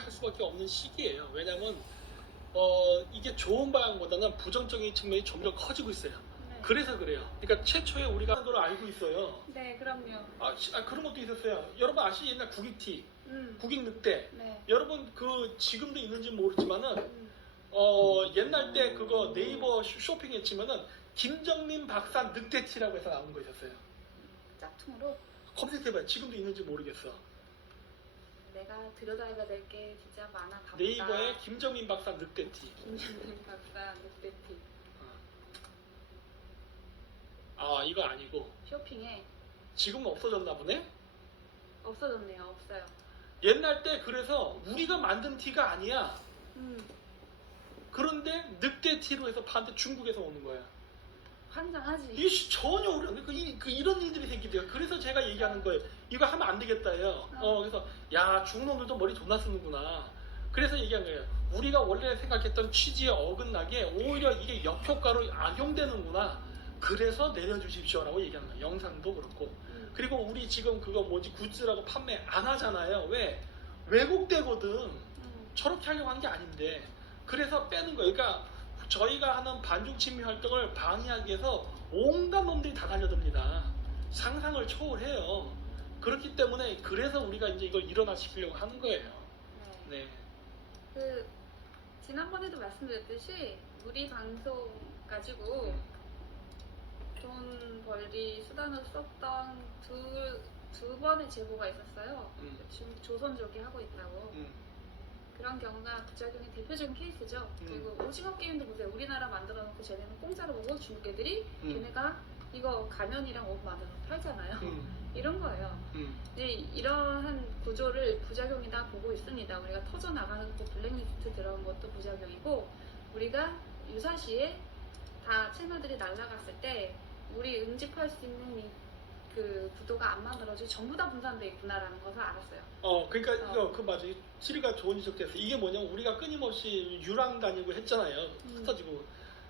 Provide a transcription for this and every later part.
할 수밖에 없는 시기예요. 왜냐하면 이게 좋은 방향보다는 부정적인 측면이 점점 커지고 있어요. 네. 그래서 그래요. 그러니까 최초에 우리가 하는 걸 알고 있어요. 네, 그럼요. 그런 것도 있었어요. 여러분 아시죠? 옛날 국익티, 음. 국익 늑대. 네. 여러분 그 지금도 있는지 모르지만은 음. 옛날 때 그거 네이버 쇼핑했지만은 김정민 박사 늑대티라고 해서 나온 거 있었어요. 짝퉁으로 검색해봐요. 지금도 있는지 모르겠어. 내가 들여다봐야 될 게 진짜 많아. 바쁘다. 네이버에 김정민 박사 늑대티. 김정민 박사 늑대티. 이거 아니고 쇼핑에 지금은 없어졌나 보네. 없어졌네요. 없어요. 옛날 때 그래서 우리가 만든 티가 아니야. 그런데 늑대 티로 해서 파는데 중국에서 오는 거야. 환장하지. 이게 전혀 어려운데 이런 일들이 생기대요. 그래서 제가 얘기하는 거예요. 이거 하면 안 되겠다예요. 그래서 야 중국 놈들도 머리 존나 쓰는구나. 그래서 얘기한 거예요. 우리가 원래 생각했던 취지에 어긋나게 오히려 이게 역효과로 악용되는구나. 그래서 내려주십시오라고 얘기하는 거예요. 영상도 그렇고. 그리고 우리 지금 그거 굿즈라고 판매 안 하잖아요. 왜? 왜곡되거든. 저렇게 하려고 한 게 아닌데. 그래서 빼는 거예요. 그러니까 저희가 하는 반중친미 활동을 방해하기 위해서 온갖 놈들이 다 달려듭니다. 상상을 초월해요. 그렇기 때문에 그래서 우리가 이제 이걸 일어나시키려고 하는 거예요. 네. 그 지난번에도 말씀드렸듯이 우리 방송 가지고 돈 벌기 수단으로 썼던 두 번의 제보가 있었어요. 지금 조선족이 하고 있다고. 그런 경우가 부작용의 대표적인 케이스죠. 그리고 오징어 게임도 보세요. 우리나라 만들어 놓고 쟤네는 공짜로 보고 중국 애들이 걔네가 이거 가면이랑 옷 만들어서 팔잖아요. 이런 거예요. 이제 이러한 구조를 부작용이다 보고 있습니다. 우리가 터져나가는 그 블랙리스트 들어간 것도 부작용이고, 우리가 유사시에 다 채널들이 날아갔을 때 우리 응집할 수 있는 그 구도가 안 만들어지고 전부 다 분산돼 있구나라는 것을 알았어요. 그러니까 그 맞아. 지리가 좋은 지적됐어. 이게 뭐냐면 우리가 끊임없이 유랑 다니고 했잖아요. 흩어지고.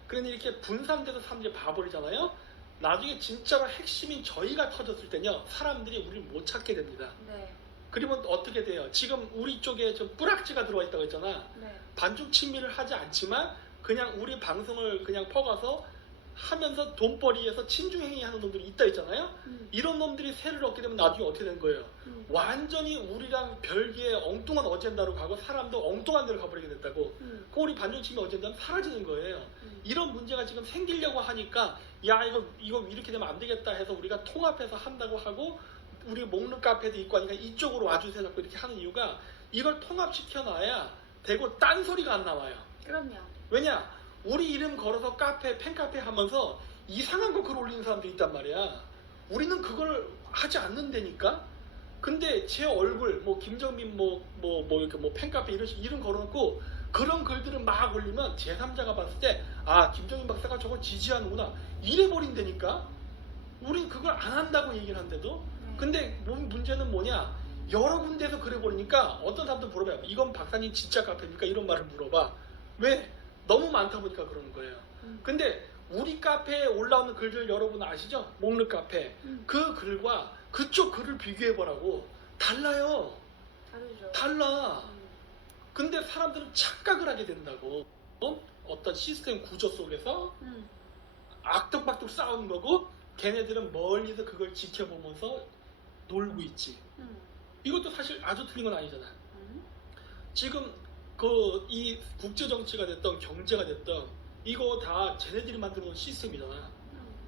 그런데 이렇게 분산돼서 사람들이 봐버리잖아요. 나중에 진짜로 핵심인 저희가 터졌을 때는요, 사람들이 우리를 못 찾게 됩니다. 네. 그러면 어떻게 돼요? 지금 우리 쪽에 좀 뿌락지가 들어와 있다고 했잖아. 네. 반중 친미를 하지 않지만 그냥 우리 방송을 그냥 퍼가서 하면서 돈벌이에서 친중행위 하는 놈들이 있다 했잖아요. 이런 놈들이 세를 얻게 되면 나중에 어떻게 되는 거예요? 완전히 우리랑 별개의 엉뚱한 어젠다로 가고 사람도 엉뚱한 데로 가버리게 됐다고. 그 우리 반중친미 어젠다는 사라지는 거예요. 이런 문제가 지금 생기려고 하니까 야 이거 이렇게 되면 안 되겠다 해서 우리가 통합해서 한다고 하고, 우리 목록 카페도 있고 하니까 이쪽으로 와주세요 자꾸 이렇게 하는 이유가, 이걸 통합시켜 놔야 되고 딴소리가 안 나와요. 그럼요. 왜냐? 우리 이름 걸어서 카페, 팬카페 하면서 이상한 거 글 올리는 사람들이 있단 말이야. 우리는 그걸 하지 않는다니까? 근데 제 얼굴, 김정민 이렇게 팬카페 이름 걸어놓고 그런 글들을 막 올리면 제3자가 봤을 때, 김정민 박사가 저거 지지하는구나. 이래버린다니까? 우린 그걸 안 한다고 얘기를 한대도. 근데 문제는 뭐냐? 여러 군데에서 그래버리니까 어떤 사람도 물어봐요. 이건 박사님 진짜 카페입니까? 이런 말을 물어봐. 왜? 너무 많다 보니까 그러는 거예요. 근데 우리 카페에 올라오는 글들 여러분 아시죠? 목록 카페. 그 글과 그쪽 글을 비교해보라고. 달라요. 다르죠. 달라. 근데 사람들은 착각을 하게 된다고. 어떤 시스템 구조 속에서 악덕박덕 싸우는 거고, 걔네들은 멀리서 그걸 지켜보면서 놀고 있지. 이것도 사실 아주 틀린 건 아니잖아. 지금 이 국제 정치가 됐던 경제가 됐던 이거 다 쟤네들이 만들어 놓은 시스템이잖아.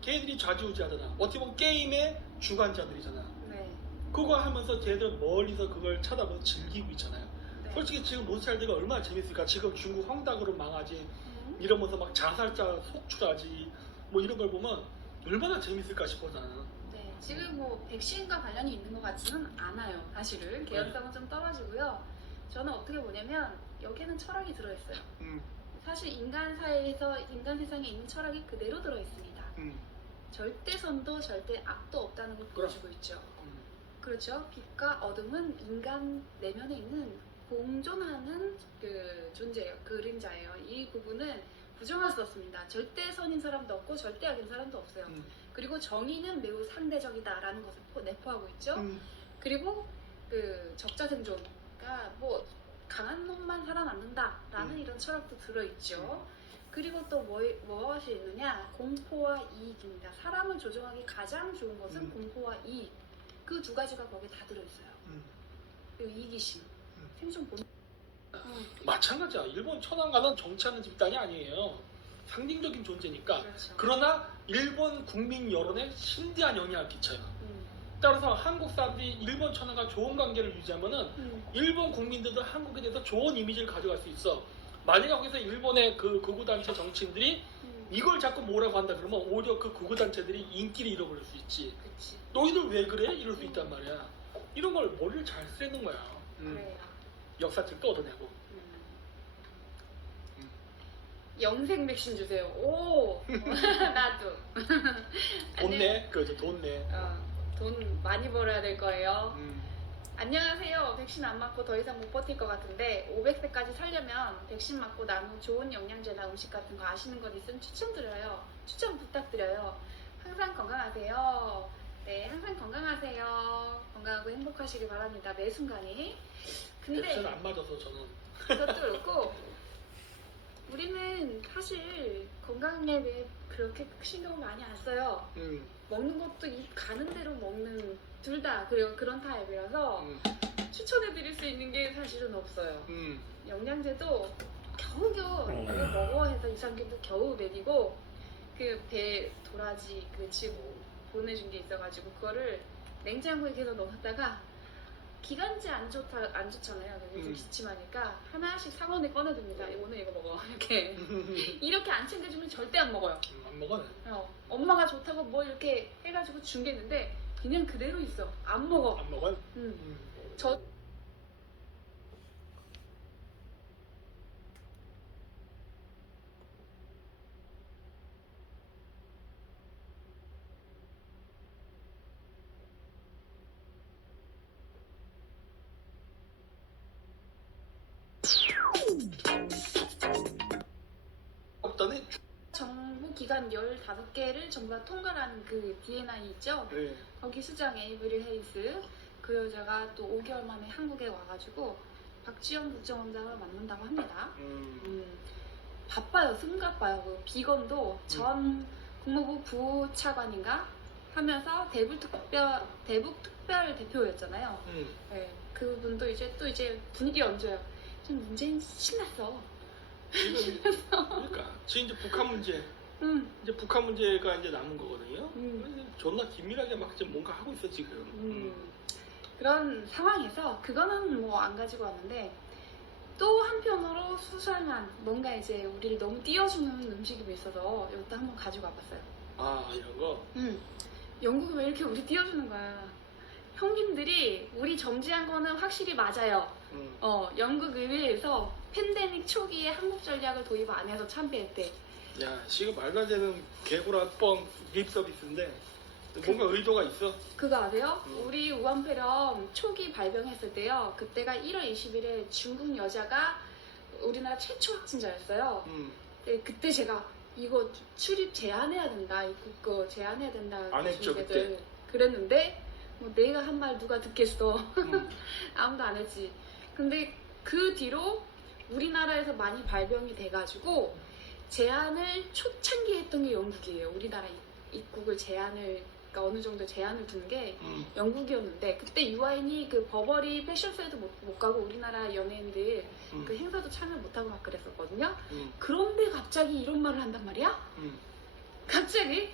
걔네들이 좌지우지하잖아. 어떻게 보면 게임의 주관자들이잖아. 네. 그거 하면서 쟤네들 멀리서 그걸 쳐다보고 즐기고 있잖아요. 네. 솔직히 지금 로스차일드가 얼마나 재밌을까. 지금 중국 황당으로 망하지, 이러면서 막 자살자 속출하지, 이런 걸 보면 얼마나 재밌을까 싶어 나는. 네. 지금 백신과 관련이 있는 것 같지는 않아요. 사실은 개연성은 좀 떨어지고요. 저는 어떻게 보냐면 여기에는 철학이 들어있어요. 사실 인간 사회에서 인간 세상에 있는 철학이 그대로 들어있습니다. 절대선도 절대 악도 없다는 걸 보여주고 있죠. 그렇죠. 빛과 어둠은 인간 내면에 있는 공존하는 그 존재예요. 그림자예요. 이 부분은 부정할 수 없습니다. 절대 선인 사람도 없고 절대 악인 사람도 없어요. 그리고 정의는 매우 상대적이다라는 것을 내포하고 있죠. 그리고 그 적자생존, 그러니까 강한 일본만 살아남는다라는 이런 철학도 들어있죠. 그리고 또 무엇이 있느냐? 공포와 이익입니다. 사람을 조종하기 가장 좋은 것은 공포와 이익. 그 두 가지가 거기에 다 들어있어요. 그리고 이기심, 생존 본. 마찬가지야. 일본 천황가는 정치하는 집단이 아니에요. 상징적인 존재니까. 그렇죠. 그러나 일본 국민 여론에 심대한 영향을 끼쳐요. 따라서 한국 사람들이 일본 천황과 좋은 관계를 유지하면은 일본 국민들도 한국에 대해서 좋은 이미지를 가져갈 수 있어. 만약에 거기서 일본의 그 극우단체 정치인들이 이걸 자꾸 뭐라고 한다 그러면 오히려 그 극우단체들이 인기를 잃어버릴 수 있지. 그치. 너희들 왜 그래? 이럴 수 있단 말이야. 이런 걸 머리를 잘 쓰는 거야. 그래요. 역사책도 얻어내고. 영생 백신 주세요. 오, 나도. 돈 내? 그죠, 돈 내. 돈 많이 벌어야 될 거예요. 안녕하세요. 백신 안 맞고 더 이상 못 버틸 것 같은데 500세까지 살려면 백신 맞고 나무 좋은 영양제나 음식 같은 거 아시는 것 있으면 추천드려요. 추천 부탁드려요. 항상 건강하세요. 네, 항상 건강하세요. 건강하고 행복하시길 바랍니다. 매 순간이. 근데 백신 안 맞아서 저는. 그것도 그렇고 우리는 사실 건강에 대해 그렇게 신경을 많이 안 써요. 먹는 것도 입 가는 대로 먹는 둘 다 그런 타입이라서 추천해드릴 수 있는 게 사실은 없어요. 영양제도 겨우겨우 이거 먹어 해서 이상균도 겨우 먹이고 그 배 도라지 그 집 보내준 게 있어가지고 그거를 냉장고에 계속 넣었다가 기관지 안 좋잖아요. 그게 좀 기침하니까 하나씩 상온에 꺼내둡니다. 오늘 이거 먹어. 이렇게 안 챙겨주면 절대 안 먹어요. 안 먹어네. 엄마가 좋다고 뭐 이렇게 해가지고 준 게 있는데 그냥 그대로 있어. 안 먹어. 안 먹어요? 저 없다네. 정부 기관 15개를 전부 다 통과하는 그 D&I 있죠? 네. 거기 수장 에이브릴 헤이스 그 여자가 또 5개월 만에 한국에 와가지고 박지원 국정원장을 만난다고 합니다. 바빠요. 숨가빠요. 그 비건도 전 국무부 부차관인가 하면서 대북 특별 대표였잖아요. 네, 그분도 이제 분위기 얹어요. 지금 문재인 신났어. 그러니까 지금 이제 북한 문제. 이제 북한 문제가 이제 남은 거거든요. 존나 긴밀하게 막 지금 뭔가 하고 있어 지금. 그런 상황에서 그거는 뭐 안 가지고 왔는데 또 한편으로 수상한 뭔가 이제 우리를 너무 띄워주는 음식이 있어서 이것도 한번 가지고 와봤어요. 아 이런 거. 영국이 왜 이렇게 우리 띄워주는 거야? 형님들이 우리 점지한 거는 확실히 맞아요. 영국 의회에서 팬데믹 초기에 한국 전략을 도입 안 해서 참배했대. 야, 지금 말도 안 되는 개구라 뻥 립 서비스인데 뭔가 의도가 있어. 그거 아세요? 우리 우한폐렴 초기 발병했을 때요. 그때가 1월 20일에 중국 여자가 우리나라 최초 확진자였어요. 네, 그때 제가 이거 출입 제한해야 된다. 입국 제한해야 된다. 안 했죠, 그때. 그랬는데 뭐 내가 한 말 누가 듣겠어. 아무도 안 했지. 근데 그 뒤로 우리나라에서 많이 발병이 돼가지고 제한을 초창기에 했던 게 영국이에요. 우리나라 입국을 그러니까 어느 정도 제한을 둔 게 영국이었는데 그때 유아인이 그 버버리 패션쇼에도 못 가고 우리나라 연예인들 그 행사도 참여 못하고 막 그랬었거든요. 그런데 갑자기 이런 말을 한단 말이야? 갑자기?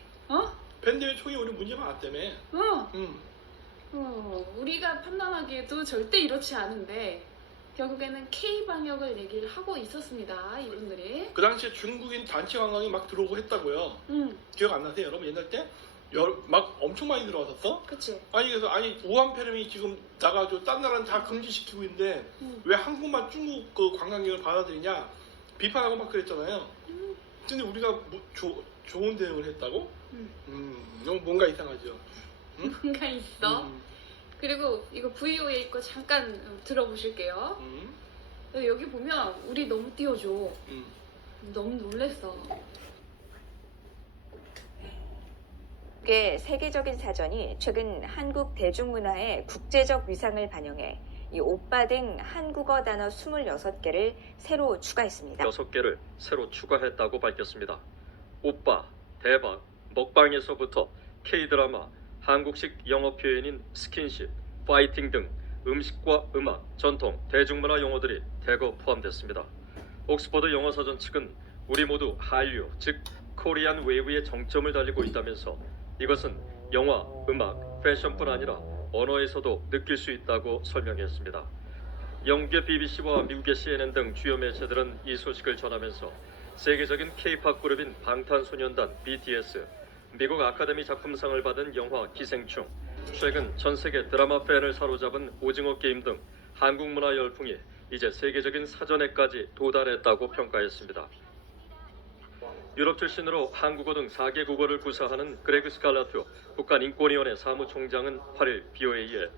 팬데믹 초기 우리 문제 많았다며. 우리가 판단하기에도 절대 이렇지 않은데 결국에는 K-방역을 얘기를 하고 있었습니다. 이분들이. 그 당시에 중국인 단체 관광이 막 들어오고 했다고요. 기억 안 나세요? 여러분 옛날 때? 막 엄청 많이 들어왔었어? 그치. 그래서 우한폐렴이 지금 나가지고 딴 나라는 다 금지시키고 있는데 왜 한국만 중국 그 관광객을 받아들이냐 비판하고 막 그랬잖아요. 근데 우리가 뭐 좋은 대응을 했다고? 너무 뭔가 이상하죠. 뭔가 있어. 그리고 이거 VO에 있고 잠깐 들어보실게요. 여기 보면 우리 너무 띄워줘. 너무 놀랬어. 세계적인 사전이 최근 한국 대중문화의 국제적 위상을 반영해 이 오빠 등 한국어 단어 26개를 새로 추가했습니다. 6개를 새로 추가했다고 밝혔습니다. 오빠, 대박, 먹방에서부터 K-드라마, 한국식 영어 표현인 스킨십, 파이팅 등 음식과 음악, 전통, 대중문화 용어들이 대거 포함됐습니다. 옥스퍼드 영어사전 측은 우리 모두 한류, 즉 코리안 웨이브의 정점을 달리고 있다면서 이것은 영화, 음악, 패션뿐 아니라 언어에서도 느낄 수 있다고 설명했습니다. 영국의 BBC와 미국의 CNN 등 주요 매체들은 이 소식을 전하면서 세계적인 K-팝 그룹인 방탄소년단 BTS, 미국 아카데미 작품상을 받은 영화 기생충, 최근 전 세계 드라마 팬을 사로잡은 오징어 게임 등 한국 문화 열풍이 이제 세계적인 사전에까지 도달했다고 평가했습니다. 유럽 출신으로 한국어 등 4개 국어를 구사하는 그레그 스칼라투 국가인권위원회 사무총장은 8일 BOA에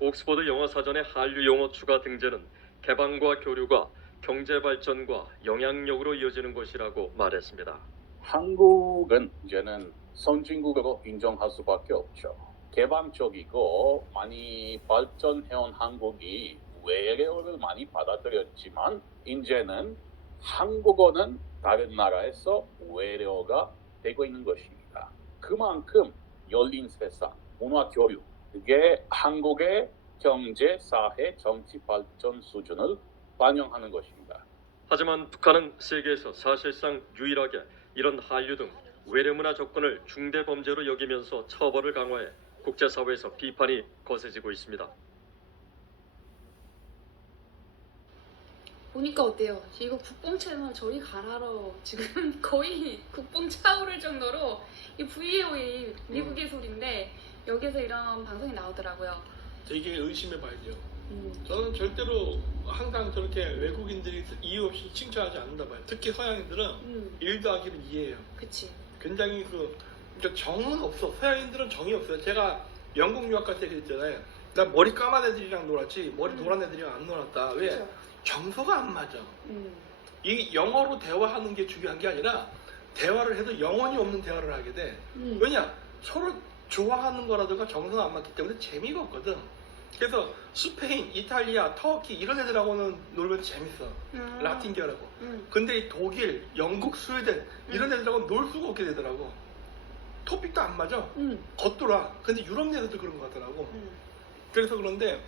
옥스퍼드 영어사전의 한류 용어 추가 등재는 개방과 교류가 경제 발전과 영향력으로 이어지는 것이라고 말했습니다. 한국은 이제는 선진국으로 인정할 수밖에 없죠. 개방적이고 많이 발전해온 한국이 외래어를 많이 받아들였지만 이제는 한국어는 다른 나라에서 외래어가 되고 있는 것입니다. 그만큼 열린 세상, 문화 교류, 그게 한국의 경제, 사회, 정치 발전 수준을 반영하는 것입니다. 하지만 북한은 세계에서 사실상 유일하게 이런 한류 등 외래문화 접근을 중대 범죄로 여기면서 처벌을 강화해 국제사회에서 비판이 거세지고 있습니다. 보니까 어때요? 이거 국뽕 채널 저희 가라로 지금 거의 국뽕 차오를 정도로 이 VOA 미국의 소리인데 여기서 이런 방송이 나오더라고요. 되게 의심해봐야죠. 저는 절대로 항상 저렇게 외국인들이 이유 없이 칭찬하지 않는다 봐요. 특히 서양인들은 1 더하기는 2예요. 그치. 굉장히 그러니까 정은 없어. 서양인들은 정이 없어요. 제가 영국 유학 갈 때 그랬잖아요. 나 머리 까만 애들이랑 놀았지 머리 노란 애들이랑 안 놀았다. 왜? 그쵸. 정서가 안 맞아. 이 영어로 대화하는 게 중요한 게 아니라 대화를 해도 영혼이 없는 대화를 하게 돼. 왜냐? 서로 좋아하는 거라든가 정서가 안 맞기 때문에 재미가 없거든. 그래서 스페인, 이탈리아, 터키 이런 애들하고는 놀면 재밌어. 라틴 계열하고. 근데 이 독일, 영국, 스웨덴 이런 애들하고는 놀 수가 없게 되더라고. 토픽도 안 맞아. 겉돌아. 근데 유럽 애들도 그런 것 같더라고. 그래서 그런데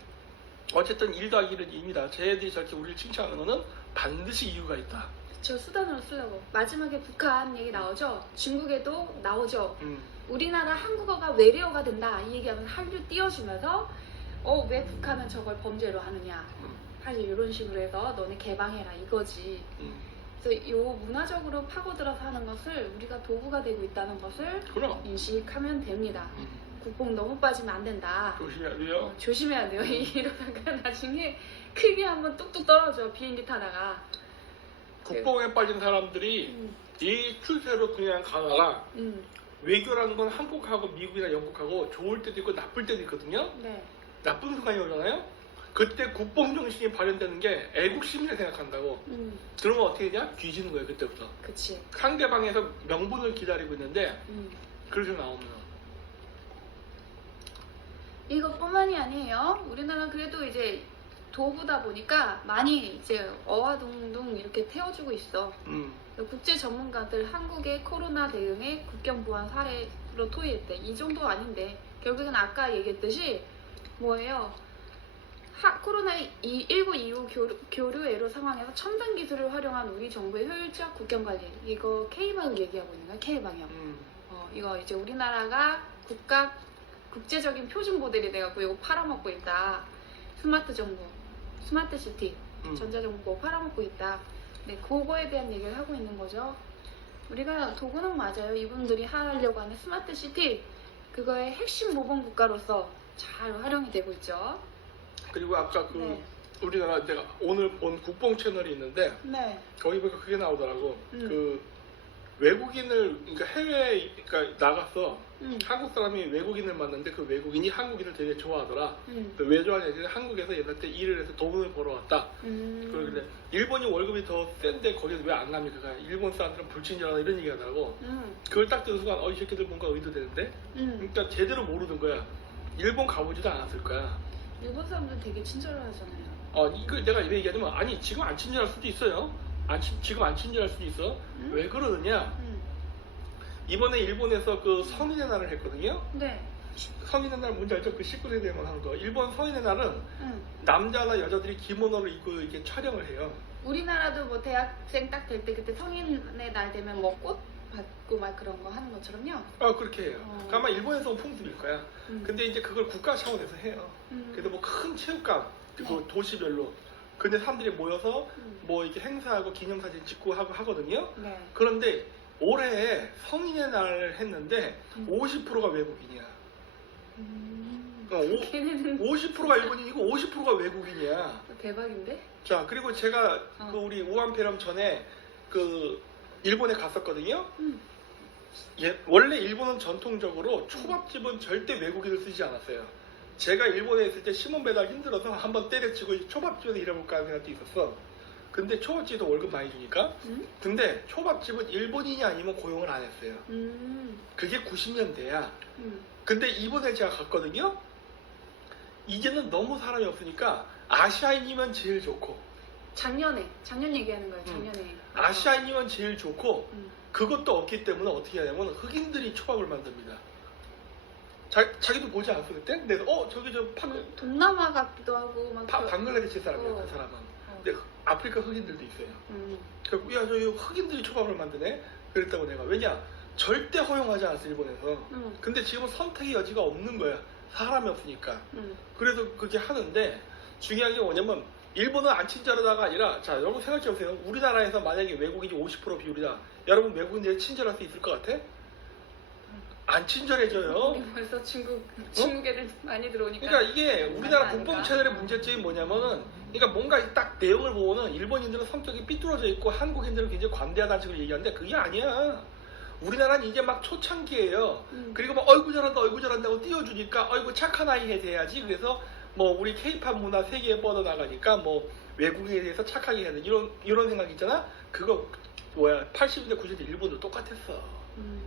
어쨌든 1 더하기는 2입니다. 쟤네들이 저렇게 우리를 칭찬하는 거는 반드시 이유가 있다. 저 수단으로 쓰려고. 마지막에 북한 얘기 나오죠? 중국에도 나오죠? 우리나라 한국어가 외래어가 된다 이 얘기하면 한류 띄워주면서 왜 북한은 저걸 범죄로 하느냐 사실 이런 식으로 해서 너네 개방해라 이거지. 그래서 이 문화적으로 파고들어서 하는 것을 우리가 도구가 되고 있다는 것을 그럼. 인식하면 됩니다. 국뽕 너무 빠지면 안 된다. 조심해야 돼요. 조심해야 돼요. 이러다가 나중에 크게 한번 뚝뚝 떨어져 비행기 타다가. 국뽕에 빠진 사람들이 이 추세로 그냥 가다가 외교라는 건 한국하고 미국이나 영국하고 좋을 때도 있고 나쁠 때도 있거든요. 네. 나쁜 순간이 오잖아요. 그때 국뽕 정신이 발현되는 게 애국심이라 생각한다고. 그러면 어떻게 되냐? 뒤지는 거예요 그때부터. 그치. 상대방에서 명분을 기다리고 있는데 그래서 나오면 이것뿐만이 아니에요. 우리나라 그래도 이제 도구다 보니까 많이 이제 어화둥둥 이렇게 태워주고 있어. 국제 전문가들 한국의 코로나 대응에 국경 보안 사례로 토의했대. 이 정도 아닌데 결국엔 아까 얘기했듯이 뭐예요? 코로나19 이후 교류 애로 상황에서 첨단 기술을 활용한 우리 정부의 효율적 국경 관리. 이거 K방역 얘기하고 있는 거야. K방역. 이거 이제 우리나라가 국제적인 표준 모델이 돼갖고 이거 팔아먹고 있다. 스마트 정부, 스마트 시티, 전자정부 팔아먹고 있다. 네, 그거에 대한 얘기를 하고 있는 거죠. 우리가 도구는 맞아요. 이분들이 하려고 하는 스마트 시티, 그거의 핵심 모범 국가로서 잘 활용이 되고 있죠. 그리고 아까 네. 우리나라 제가 오늘 본 국뽕 채널이 있는데 네. 거기 보니까 그게 나오더라고. 그 외국인을 그러니까 해외에 그러니까 나가서 한국 사람이 외국인을 만났는데 그 외국인이 한국인을 되게 좋아하더라. 왜 좋아하냐? 한국에서 옛날 때 일을 해서 돈을 벌어왔다. 그러길래 일본이 월급이 더 센데 거기서 왜 안 갑니까? 일본 사람들은 불친절하다 이런 얘기 하더라고. 그걸 딱 듣는 순간 이 새끼들 뭔가 의도되는데? 그러니까 제대로 모르는 거야. 일본 가보지도 않았을 거야. 일본 사람들 되게 친절하잖아요. 이거 내가 왜 얘기하냐면 아니 지금 안 친절할 수도 있어요. 지금 안 친절할 수도 있어. 응? 왜 그러느냐? 응. 이번에 일본에서 그 성인의 날을 했거든요. 네. 성인의 날 뭔지 알죠? 그 19세 되면 하는 거. 일본 성인의 날은 응. 남자나 여자들이 기모노를 입고 이렇게 촬영을 해요. 우리나라도 뭐 대학생 딱 될 때 그때 성인의 날 되면 뭐 꽃 받고 막 그런 거 하는 것처럼요. 그렇게 해요. 어. 그러니까 아마 일본에서 온 풍습일 거야. 근데 이제 그걸 국가 차원에서 해요. 그래서 뭐 큰 체육관, 그 네. 도시별로. 근데 사람들이 모여서 음. 뭐 이렇게 행사하고 기념사진 찍고 하고 하거든요. 네. 그런데 올해 성인의 날을 했는데 50%가 외국인이야. 걔네는 50%가 일본인이고 50%가 외국인이야. 대박인데? 자, 그리고 제가 어. 그 우리 우한폐렴 전에 그 일본에 갔었거든요. 원래 일본은 전통적으로 초밥집은 절대 외국인을 쓰지 않았어요. 제가 일본에 있을 때 시몬 배달 힘들어서 한번 때려치고 초밥집에서 일해볼까 하는 생각도 있었어. 근데 초밥집도 월급 많이 주니까. 근데 초밥집은 일본인이 아니면 고용을 안 했어요. 그게 90년대야. 근데 이번에 제가 갔거든요. 이제는 너무 사람이 없으니까 아시아인이면 제일 좋고 작년 얘기하는 거예요. 작년에. 아시아인이면 제일 좋고 음. 그것도 없기 때문에 어떻게 하냐면 흑인들이 초밥을 만듭니다. 자기도 보지 않았어 그때? 근데 저기 저 동남아 같기도 하고 막 방글라데시 사람이야. 어. 그 사람은. 근데 아프리카 흑인들도 있어요. 음. 그래서 야 저기 흑인들이 초밥을 만드네? 그랬다고 내가. 왜냐? 절대 허용하지 않았어 일본에서. 근데 지금은 선택의 여지가 없는 거야. 사람이 없으니까. 그래서 그렇게 하는데 중요한 게 뭐냐면 일본은 안 친절하다가 아니라 자 여러분 생각해보세요. 우리나라에서 만약에 외국인이 50% 비율이다. 여러분 외국인들이 친절할 수 있을 것 같아? 안 친절해져요. 우리 벌써 중국 애들 많이 들어오니까. 그러니까 이게 우리나라 아닌가? 국뽕 채널의 문제점이 뭐냐면은 그러니까 뭔가 딱 내용을 보면은 일본인들은 성격이 삐뚤어져 있고 한국인들은 굉장히 관대하다는 식으로 얘기하는데 그게 아니야. 우리나라는 이제 막 초창기예요. 그리고 막 어이구 잘한다고 띄워주니까 어이구 착한 아이 돼야지. 그래서 뭐 우리 케이팝 문화 세계에 뻗어나가니까 뭐 외국인에 대해서 착하게 해야 돼. 이런 생각 있잖아. 그거 뭐야 80년대 90년대 일본도 똑같았어.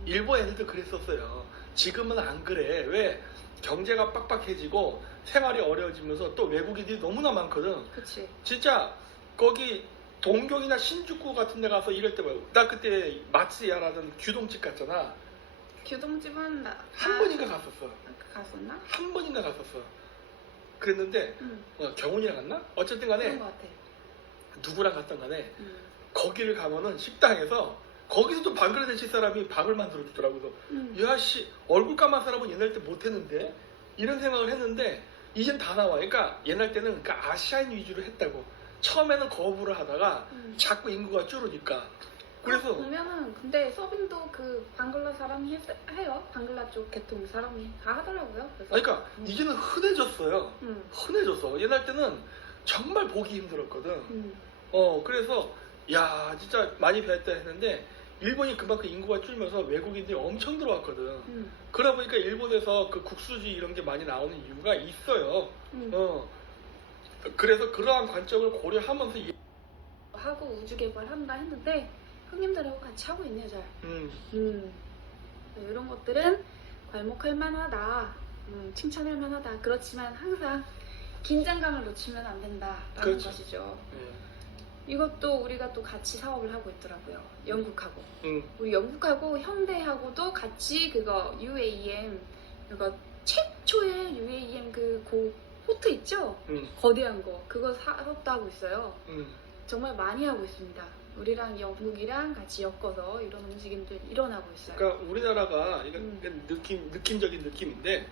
일본 애들도 그랬었어요. 지금은 안 그래. 왜? 경제가 빡빡해지고 생활이 어려워지면서 또 외국인들이 너무나 많거든. 그치. 진짜 거기 동경이나 신주쿠 같은 데 가서 일할 때 나 그때 마츠야라는 규동집 갔잖아. 규동집은 한 번인가 갔었어. 갔었나? 한 번인가 갔었어. 그랬는데 경훈이랑 갔나? 어쨌든 간에 그런 것 같아. 누구랑 갔던 간에 거기를 가면은 식당에서 거기서도 방글라데시 사람이 밥을 만들어 주더라고. 그래서 야씨 얼굴 까만 사람은 옛날 때 못했는데 이런 생각을 했는데 이젠 다 나와. 그러니까 옛날 때는 그러니까 아시아인 위주로 했다고. 처음에는 거부를 하다가 자꾸 인구가 줄으니까. 그래서 보면은 근데 서빙도 그 방글라 사람이 해요. 방글라 쪽 계통 사람이 다 하더라고요. 그래서 그러니까 이제는 흔해졌어요. 흔해졌어. 옛날 때는 정말 보기 힘들었거든. 그래서 야 진짜 많이 배웠다 했는데 일본이 그만큼 인구가 줄면서 외국인들이 엄청 들어왔거든. 그러다 보니까 일본에서 그 국수지 이런 게 많이 나오는 이유가 있어요. 그래서 그러한 관점을 고려하면서 하고 우주 개발한다 했는데 형님들하고 같이 하고 있네요, 잘. 이런 것들은 괄목할 만하다, 칭찬할 만하다. 그렇지만 항상 긴장감을 놓치면 안 된다라는 그렇죠. 것이죠. 이것도 우리가 또 같이 사업을 하고 있더라고요. 영국하고. 음. 우리 영국하고 현대하고도 같이 그거 UAM 그거 최초의 UAM 그 호트 있죠? 거대한 거 그거 사업도 하고 있어요. 정말 많이 하고 있습니다. 우리랑 영국이랑 같이 엮어서 이런 움직임들 일어나고 있어요. 그러니까 우리나라가 이건 느낌적인 느낌인데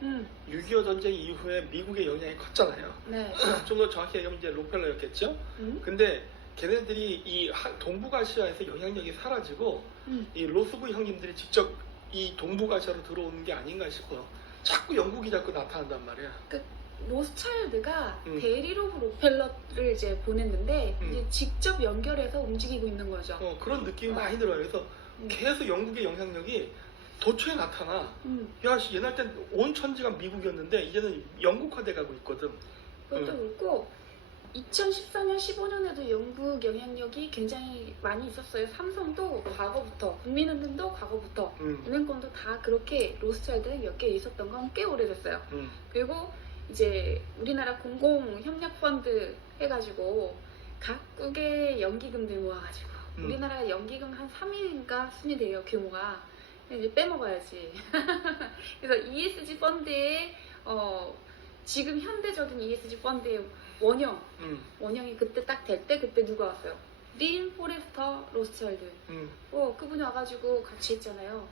6.25 전쟁 이후에 미국의 영향이 컸잖아요. 네. 좀 더 정확히 얘기하면 이제 록펠러였겠죠. 근데 걔네들이 이 동북아시아에서 영향력이 사라지고 이 로스부 형님들이 직접 이 동북아시아로 들어오는 게 아닌가 싶어요. 자꾸 영국이 자꾸 나타난단 말이야. 로스차일드가 대리로 록펠러를 이제 보냈는데 이제 직접 연결해서 움직이고 있는 거죠. 그런 느낌이 많이 들어요. 그래서 계속 영국의 영향력이 도처에 나타나. 야, 옛날 땐 온 천지가 미국이었는데 이제는 영국화돼 가고 있거든. 그것도 그렇고 2014년, 15년에도 영국 영향력이 굉장히 많이 있었어요. 삼성도 과거부터, 국민은행도 과거부터, 은행권도 다 그렇게 로스차일드는 몇 개 있었던 건 꽤 오래됐어요. 그리고 이제 우리나라 공공협력펀드 해가지고 각국의 연기금들 모아가지고 우리나라 연기금 한 3위인가 순위돼요, 규모가. 이제 빼먹어야지. 그래서 ESG 펀드에 지금 현대적인 ESG 펀드의 원형이 그때 딱 될 때 그때 누가 왔어요? 린 포레스터 로스차일드. 그분이 와가지고 같이 했잖아요.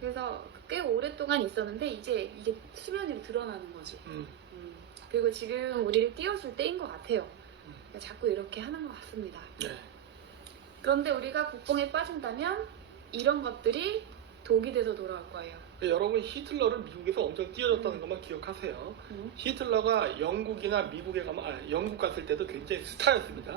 그래서 꽤 오랫동안 있었는데 이제 이게 수면 위로 드러나는 거지. 그리고 지금 우리를 띄워줄 때인 것 같아요. 자꾸 이렇게 하는 것 같습니다. 네. 그런데 우리가 국뽕에 빠진다면 이런 것들이 독이 돼서 돌아올 거예요. 여러분 히틀러를 미국에서 엄청 띄워줬다는 것만 기억하세요. 히틀러가 영국이나 미국에 가면 영국 갔을 때도 굉장히 스타였습니다.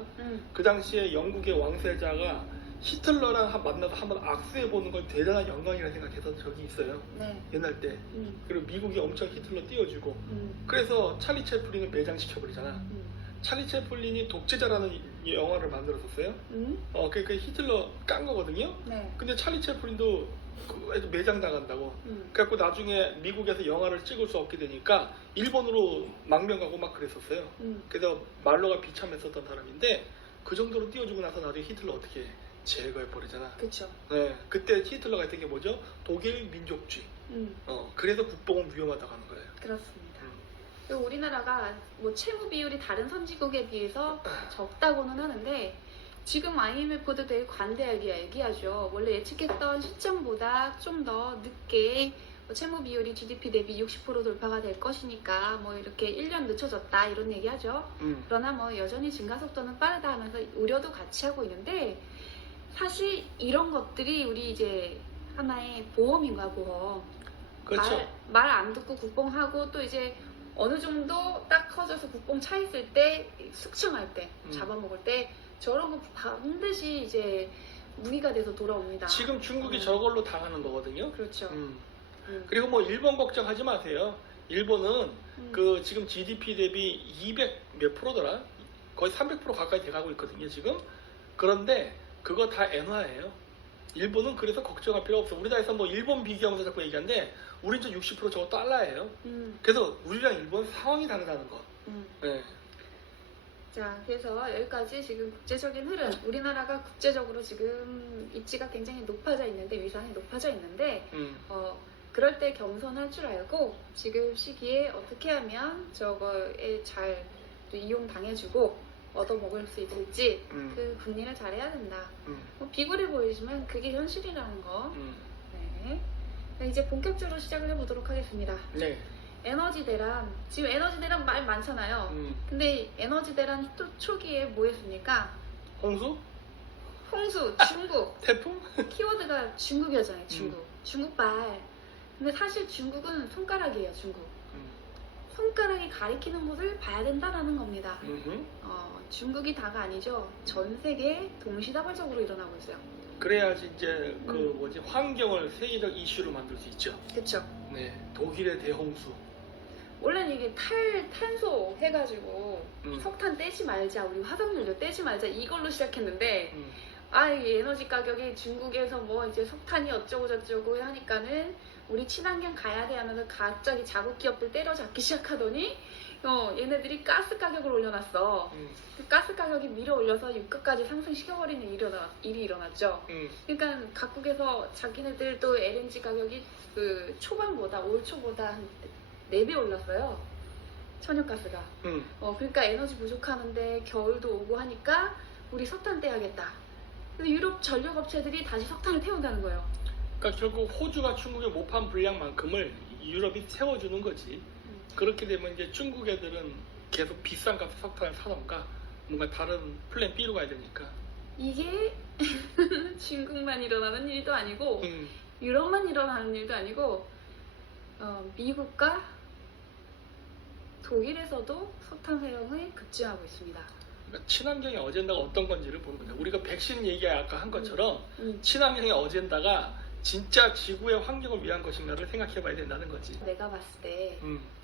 그 당시에 영국의 왕세자가 히틀러랑 만나서 한번 악수해보는 건 대단한 영광이라 생각해서 적이 있어요. 네. 옛날 때. 그리고 미국이 엄청 히틀러 띄워주고 그래서 찰리 채플린을 매장시켜버리잖아. 찰리 채플린이 독재자라는 영화를 만들었었어요. 그 히틀러 깐 거거든요. 네. 근데 찰리 채플린도 매장 나간다고. 그래갖고 나중에 미국에서 영화를 찍을 수 없게 되니까 일본으로 망명 가고 막 그랬었어요. 그래서 말로가 비참했었던 사람인데 그 정도로 띄워주고 나서 나중에 히틀러 어떻게 제거해버리잖아. 그쵸. 네, 그때 히틀러가 했던 게 뭐죠? 독일 민족주의. 그래서 국뽕은 위험하다고 하는 거예요. 그렇습니다. 그리고 우리나라가 뭐 채무 비율이 다른 선진국에 비해서 적다고는 하는데 지금 IMF도 되게 관대하게 얘기하죠. 원래 예측했던 시점보다 좀 더 늦게 채무 비율이 GDP 대비 60% 돌파가 될 것이니까 뭐 이렇게 1년 늦춰졌다 이런 얘기하죠. 그러나 뭐 여전히 증가 속도는 빠르다 하면서 우려도 같이 하고 있는데 사실 이런 것들이 우리 이제 하나의 보험인가 보험. 그렇죠. 말 안 듣고 국뽕하고 또 이제 어느 정도 딱 커져서 국뽕 차 있을 때 숙청할 때 잡아먹을 때 저런 거 반드시 이제 무기가 돼서 돌아옵니다. 지금 중국이 저걸로 당하는 거거든요. 그렇죠. 그리고 뭐 일본 걱정하지 마세요. 일본은 그 지금 GDP 대비 200 몇 프로더라? 거의 300% 가까이 돼가고 있거든요 지금. 그런데 그거 다 엔화예요. 일본은 그래서 걱정할 필요 없어. 우리나라에서 뭐 일본 비교하면서 자꾸 얘기하는데 우린 저 60% 저거 달러예요. 그래서 우리랑 일본 상황이 다르다는 거. 네. 자, 그래서 여기까지 지금 국제적인 흐름, 우리나라가 국제적으로 지금 입지가 굉장히 높아져 있는데, 위상이 높아져 있는데, 그럴 때 겸손할 줄 알고 지금 시기에 어떻게 하면 저거에 잘 이용당해주고 얻어먹을 수 있을지 그 궁리를 잘해야 된다. 뭐 비굴해 보이지만 그게 현실이라는 거. 네. 이제 본격적으로 시작을 해보도록 하겠습니다. 네. 에너지 대란, 지금 에너지 대란 말 많잖아요. 근데 에너지 대란 초기에 뭐 했습니까? 홍수? 홍수, 중국. 태풍? 키워드가 중국이었잖아요. 중국발. 근데 사실 중국은 손가락이에요. 중국. 손가락이 가리키는 곳을 봐야 된다라는 겁니다. 중국이 다가 아니죠. 전 세계 동시다발적으로 일어나고 있어요. 그래야지 이제 그 뭐지 환경을 세계적 이슈로 만들 수 있죠. 그쵸. 네. 독일의 대홍수. 원래는 이게 탄소 해가지고 석탄 떼지 말자, 우리 화석연료 떼지 말자 이걸로 시작했는데 이 에너지 가격이 중국에서 뭐 이제 석탄이 어쩌고 저쩌고 하니까는 우리 친환경 가야 돼 하면서 갑자기 자국 기업들 때려잡기 시작하더니 얘네들이 가스 가격을 올려놨어. 그 가스 가격이 밀어 올려서 유가까지 상승시켜버리는 일이 일어났죠. 그러니까 각국에서 자기네들도 LNG 가격이 그 초반보다 올 초보다 한 4배 올랐어요. 천연가스가. 그러니까 에너지 부족하는데 겨울도 오고 하니까 우리 석탄 떼야겠다. 그래서 유럽 전력업체들이 다시 석탄을 태운다는 거예요. 그러니까 결국 호주가 중국의 모판 분량만큼을 유럽이 세워주는 거지. 그렇게 되면 이제 중국 애들은 계속 비싼 값에 석탄을 사던가 뭔가 다른 플랜 B로 가야 되니까. 이게 중국만 일어나는 일도 아니고 유럽만 일어나는 일도 아니고 미국과 독일에서도 석탄 사용을 급증하고 있습니다. 그러니까 친환경의 어젠다가 어떤 건지를 보는 거죠. 우리가 백신 얘기 아까 한 것처럼 친환경의 어젠다가 진짜 지구의 환경을 위한 것인가를 생각해 봐야 된다는 거지. 내가 봤을 때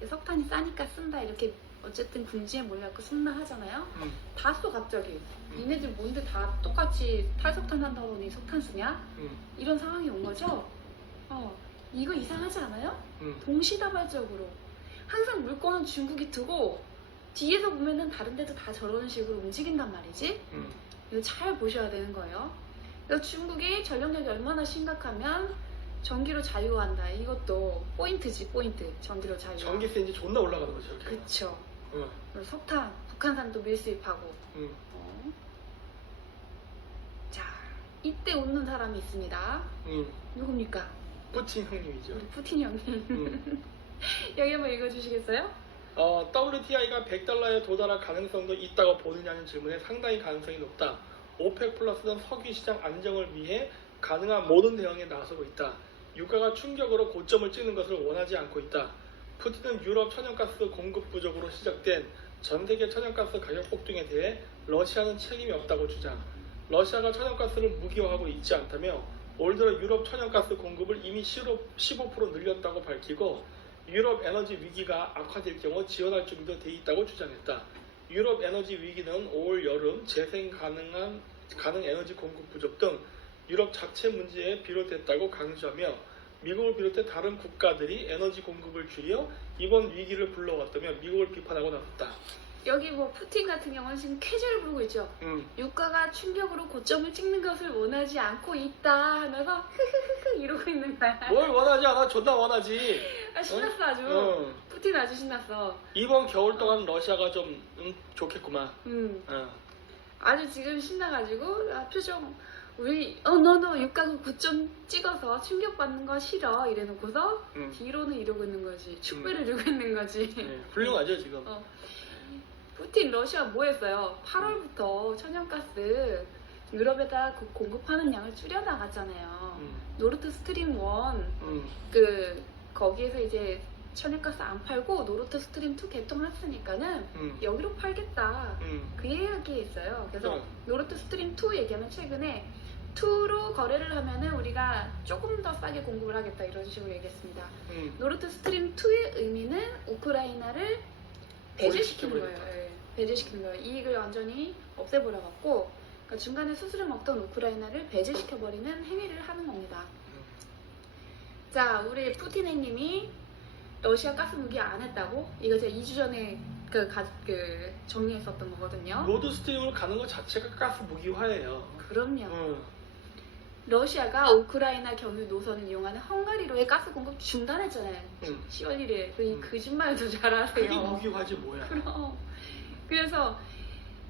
석탄이 싸니까 쓴다 이렇게 어쨌든 궁지에 몰려갖고 쓴다 하잖아요. 다 써 갑자기. 니네들 뭔데 다 똑같이 탈석탄 한다더니 석탄 쓰냐? 이런 상황이 온 거죠. 이거 이상하지 않아요? 동시다발적으로 항상 물건은 중국이 두고 뒤에서 보면은 다른 데도 다 저런 식으로 움직인단 말이지. 이거 잘 보셔야 되는 거예요. 그래서 중국이 전력력이 얼마나 심각하면 전기로 자유한다. 이것도 포인트지, 포인트. 전기로 자유. 전기세 이제 존나 올라가는 거죠. 저렇게. 그쵸. 응. 그리고 석탄, 북한산도 밀수입하고. 응. 자, 이때 웃는 사람이 있습니다. 응. 누굽니까? 푸틴 형님이죠. 우리 푸틴 형님. 응. 여기 한번 읽어주시겠어요? WTI가 100달러에 도달할 가능성도 있다고 보느냐는 질문에 상당히 가능성이 높다. 오펙 플러스는 석유 시장 안정을 위해 가능한 모든 대응에 나서고 있다. 유가가 충격으로 고점을 찍는 것을 원하지 않고 있다. 푸틴은 유럽 천연가스 공급 부족으로 시작된 전 세계 천연가스 가격 폭등에 대해 러시아는 책임이 없다고 주장. 러시아가 천연가스를 무기화하고 있지 않다며 올 들어 유럽 천연가스 공급을 이미 15% 늘렸다고 밝히고 유럽 에너지 위기가 악화될 경우 지원할 준비도 돼 있다고 주장했다. 유럽 에너지 위기는 올 여름 재생 가능 에너지 공급 부족 등 유럽 자체 문제에 비롯됐다고 강조하며 미국을 비롯해 다른 국가들이 에너지 공급을 줄여 이번 위기를 불러왔다며 미국을 비판하고 나섰다. 여기 뭐 푸틴 같은 경우는 지금 쾌재를 부르고 있죠. 유가가 충격으로 고점을 찍는 것을 원하지 않고 있다 하면서 흐흐흐흐 이러고 있는 거야. 뭘 원하지 않아? 존나 원하지. 아, 신났어 아주. 응. 푸틴 아주 신났어. 이번 겨울 동안 러시아가 좀 좋겠구만. 아주 지금 신나가지고 표정 우리 너너 유가가 9점 찍어서 충격받는 거 싫어 이래놓고서 뒤로는 이러고 있는 거지. 축배를 들고 있는 거지. 네, 훌륭하죠 지금. 푸틴 러시아 뭐 했어요? 8월부터 천연가스 유럽에다 공급하는 양을 줄여나갔잖아요. 노르트 스트림 1 거기에서 이제 천연가스 안 팔고 노르트 스트림 2 개통했으니까는 여기로 팔겠다. 그 이야기 있어요. 그래서 노르트 스트림 2 얘기하면 최근에 2로 거래를 하면은 우리가 조금 더 싸게 공급을 하겠다 이런 식으로 얘기했습니다. 노르트 스트림 2의 의미는 우크라이나를 배제시키는 거예요. 네, 배제시키는 거예요. 이익을 완전히 없애버려 갖고 그러니까 중간에 수수료 먹던 우크라이나를 배제시켜버리는 행위를 하는 겁니다. 자, 우리 푸틴 행님이 러시아 가스 무기 안 했다고? 이거 제가 2주 전에 정리했었던 거거든요. 노드 스트림으로 가는 것 자체가 가스 무기화예요. 그럼요. 러시아가 우크라이나 경유 노선을 이용하는 헝가리로의 가스 공급 중단했잖아요. 10월 1일. 이 거짓말도 잘하세요. 그게 무기화지 뭐야. 그럼. 그래서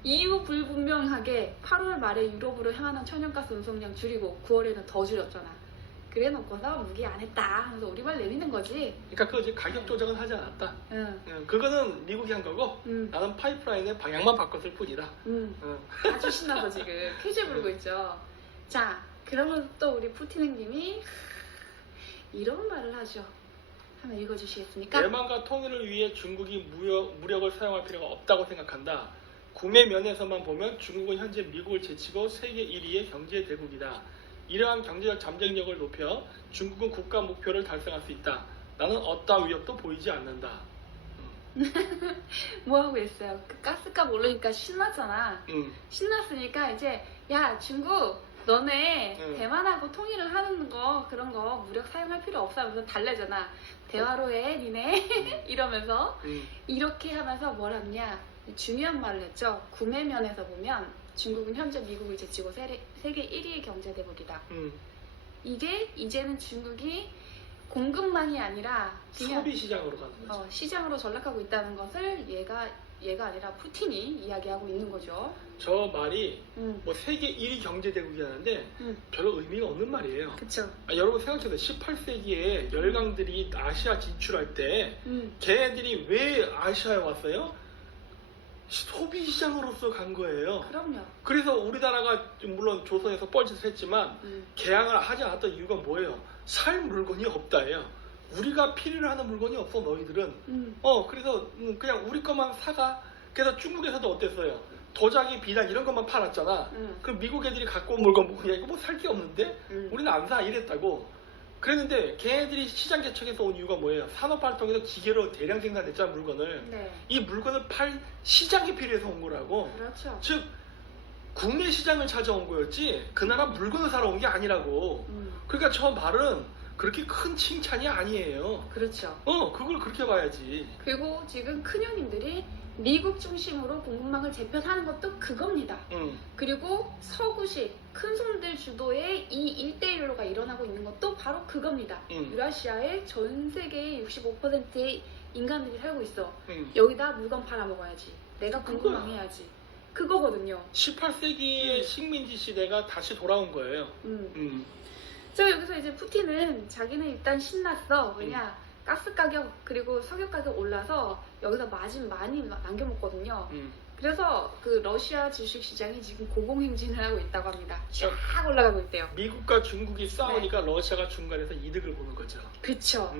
이유 불분명하게 8월 말에 유럽으로 향하는 천연가스 운송량 줄이고 9월에는 더 줄였잖아. 그래 놓고서 무기 안 했다 하면서 우리말 내미는 거지. 그러니까 그거 이제 가격 조정은 하지 않았다. 응. 그거는 미국이 한 거고 나는 파이프라인의 방향만 바꿨을 뿐이다. 아주 신나서 지금 쾌재 부르고 있죠. 자, 그러면 또 우리 푸틴 행님이 이런 말을 하죠. 한번 읽어주시겠습니까? 대만과 통일을 위해 중국이 무력을 사용할 필요가 없다고 생각한다. 구매 면에서만 보면 중국은 현재 미국을 제치고 세계 1위의 경제 대국이다. 이러한 경제적 잠재력을 높여 중국은 국가 목표를 달성할 수 있다. 나는 어떠한 위협도 보이지 않는다. 뭐 하고 있어요? 그 가스값 오르니까 신났잖아. 신났으니까 이제 야 중국 너네 대만하고 통일을 하는 거 그런 거 무력 사용할 필요 없어 하면서 달래잖아. 대화로 해 니네 이러면서 이렇게 하면서 뭘 했냐 중요한 말을 했죠. 구매 면에서 보면 중국은 현재 미국을 제치고 세계 1위의 경제 대국이다. 이게 이제는 중국이 공급망이 아니라 그냥 소비 시장으로 가는 거죠. 시장으로 전락하고 있다는 것을 얘가 아니라 푸틴이 이야기하고 있는 거죠. 저 말이 뭐 세계 1위 경제 대국이라는데 별로 의미가 없는 말이에요. 그쵸. 여러분 생각해보세요. 18세기에 열강들이 아시아 진출할 때 걔네들이 왜 아시아에 왔어요? 소비 시장으로서 간 거예요. 그럼요. 그래서 우리나라가 물론 조선에서 뻘짓을 했지만 개항을 하지 않았던 이유가 뭐예요? 살 물건이 없다예요. 우리가 필요로 하는 물건이 없어 너희들은. 그래서 그냥 우리 것만 사가. 그래서 중국에서도 어땠어요? 도자기, 비단 이런 것만 팔았잖아. 그럼 미국 애들이 갖고 온 물건 뭐 그냥 이거 뭐 살 게 없는데 우리는 안 사 이랬다고. 그랬는데 걔네들이 시장 개척에서 온 이유가 뭐예요? 산업화를 통해서 기계로 대량 생산했잖아 물건을. 네. 이 물건을 팔 시장이 필요해서 온 거라고. 그렇죠. 즉 국내 시장을 찾아온 거였지 그 나라 물건을 사러 온 게 아니라고. 그러니까 저 말은 그렇게 큰 칭찬이 아니에요. 그렇죠. 그걸 그렇게 봐야지. 그리고 지금 큰형님들이 미국 중심으로 공급망을 재편하는 것도 그겁니다. 그리고 서구식 큰손들 주도의 이 1대1로가 일어나고 있는 것도 바로 그겁니다. 유라시아의 전 세계의 65%의 인간들이 살고 있어. 여기다 물건 팔아먹어야지. 내가 공급망 해야지. 그거거든요. 18세기의 식민지 시대가 다시 돌아온 거예요. 자, 여기서 이제 푸틴은 자기는 일단 신났어. 왜냐? 가스 가격 그리고 석유 가격 올라서 여기서 마진 많이 남겨먹거든요. 그래서 그 러시아 주식시장이 지금 고공행진을 하고 있다고 합니다. 쫙 올라가고 있대요. 미국과 중국이 싸우니까 러시아가 중간에서 이득을 보는 거죠. 그쵸.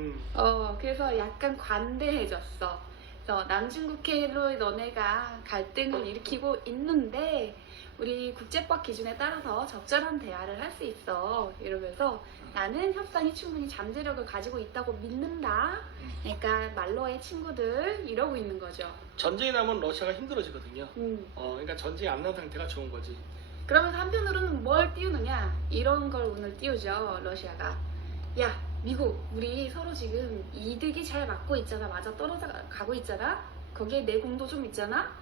그래서 약간 관대해졌어. 그래서 남중국해로 너네가 갈등을 일으키고 있는데 우리 국제법 기준에 따라서 적절한 대화를 할 수 있어. 이러면서 나는 협상이 충분히 잠재력을 가지고 있다고 믿는다. 그러니까 말로의 친구들 이러고 있는 거죠. 전쟁이 나면 러시아가 힘들어지거든요. 그러니까 전쟁이 안 난 상태가 좋은 거지. 그러면서 한편으로는 뭘 띄우느냐? 이런 걸 오늘 띄우죠. 러시아가. 야, 미국, 우리 서로 지금 이득이 잘 맞고 있잖아. 맞아 떨어져 가고 있잖아. 거기에 내공도 좀 있잖아.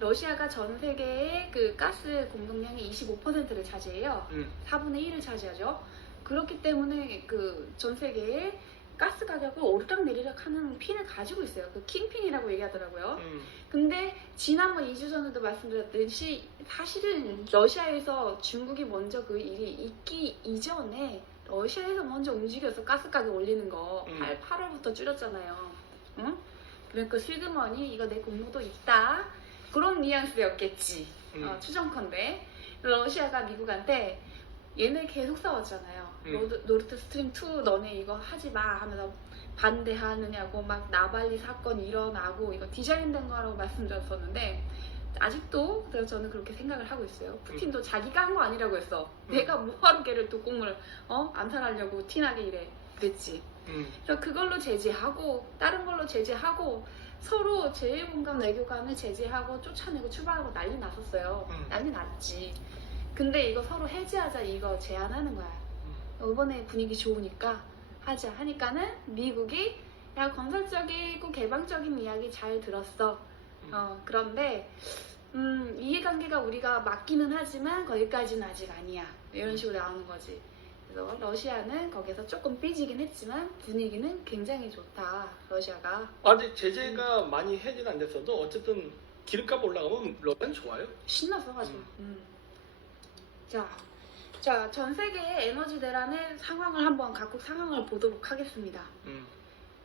러시아가 전 세계의 그 가스 공급량의 25%를 차지해요. 4분의 1을 차지하죠. 그렇기 때문에 그 전 세계의 가스 가격을 오르락내리락 하는 핀을 가지고 있어요. 그 킹핀이라고 얘기하더라고요. 근데 지난번 2주 전에도 말씀드렸듯이 사실은 러시아에서 중국이 먼저 그 일이 있기 이전에 러시아에서 먼저 움직여서 가스 가격 올리는 거 8월부터 줄였잖아요. 응? 그러니까 슬그머니 이거 내 공모도 있다. 그런 뉘앙스였겠지. 추정컨대. 러시아가 미국한테 얘네 계속 싸웠잖아요. 노르트 스트림 2 너네 이거 하지 마 하면서 반대하느냐고 막 나발리 사건 일어나고 이거 디자인된 거라고 말씀드렸었는데 아직도 그래서 저는 그렇게 생각을 하고 있어요. 푸틴도 자기가 한 거 아니라고 했어. 내가 뭐하러 걔를 독국물 암살하려고 티나게 이래. 그랬지. 그래서 그걸로 제재하고 다른 걸로 제재하고 서로 제1공감 외교관을 제재하고 쫓아내고 추방하고 난리 났었어요. 난리 났지. 근데 이거 서로 해지하자 이거 제안하는 거야. 이번에 분위기 좋으니까 하자 하니까는 미국이 야 건설적이고 개방적인 이야기 잘 들었어. 그런데 이해관계가 우리가 맞기는 하지만 거기까지는 아직 아니야. 이런 식으로 나오는 거지. 그래서 러시아는 거기서 조금 삐지긴 했지만 분위기는 굉장히 좋다. 러시아가. 근데 제재가 많이 해제는 안 됐어도 어쨌든 기름값 올라가면 러시아는 좋아요. 신나서 가지고. 자, 전 세계의 에너지 대란의 상황을 한번 각국 상황을 보도록 하겠습니다.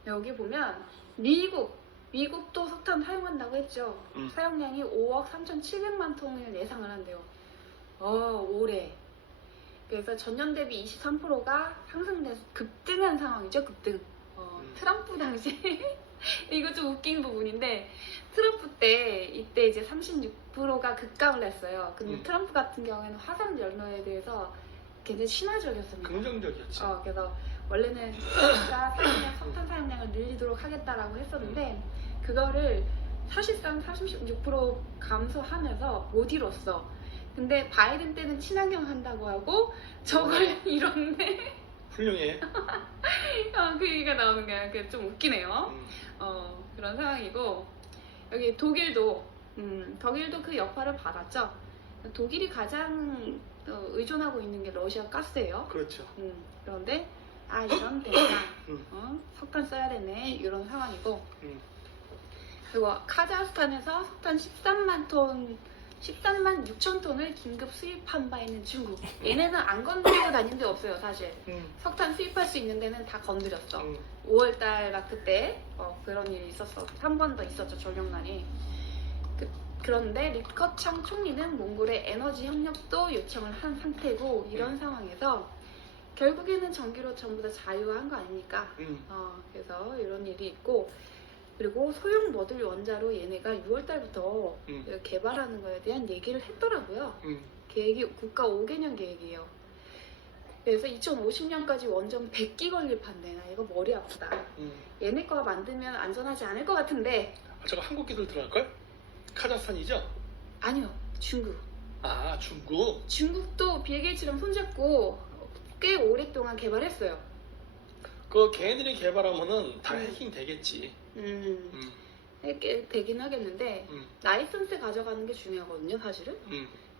여기 보면 미국도 석탄 사용한다고 했죠. 사용량이 5억 3,700만 톤을 예상을 한대요. 올해. 그래서 전년 대비 23%가 상승돼서 급등한 상황이죠. 급등. 트럼프 당시 이거 좀 웃긴 부분인데 트럼프 때 이때 이제 36%가 급감을 했어요. 근데 트럼프 같은 경우에는 화산 연료에 대해서 굉장히 친화적이었습니다. 긍정적이었지. 그래서 원래는 석탄 사용량을 늘리도록 하겠다라고 했었는데 그거를 사실상 36% 감소하면서 못 이뤘어. 근데 바이든 때는 친환경 한다고 하고 저걸 이뤘네. 훌륭해. 그 얘기가 나오는 게 좀 웃기네요. 그런 상황이고 여기 독일도 그 여파를 받았죠. 독일이 가장 의존하고 있는 게 러시아 가스예요. 그렇죠. 그런데 이런 데다 석탄 써야 되네 이런 상황이고 그리고 카자흐스탄에서 석탄 13만 6천 톤을 긴급 수입한 바 있는 중국. 얘네는 안 건드리고 다닌 데 없어요, 사실. 석탄 수입할 수 있는 데는 다 건드렸어. 5월달 마트 때 그런 일이 있었어. 3번 더 있었죠, 전력난이. 그런데 리커창 총리는 몽골의 에너지 협력도 요청을 한 상태고 이런 상황에서 결국에는 전기로 전부 다 자유화한 거 아닙니까? 그래서 이런 일이 있고 그리고 소형 모듈 원자로 얘네가 6월달부터 개발하는 거에 대한 얘기를 했더라고요. 계획이 국가 5개년 계획이에요. 그래서 2050년까지 원전 100기 걸릴 판데 나 이거 머리 아프다. 얘네 거 만들면 안전하지 않을 것 같은데. 저거 한국 기술 들어갈걸? 카자흐스탄이죠? 아니요, 중국. 중국? 중국도 빌 게이츠랑 손잡고 꽤 오랫동안 개발했어요. 그 걔네들이 개발하면은 다 해킹 되겠지. 꽤 되긴 하겠는데 음. 라이선스 가져가는 게 중요하거든요, 사실은.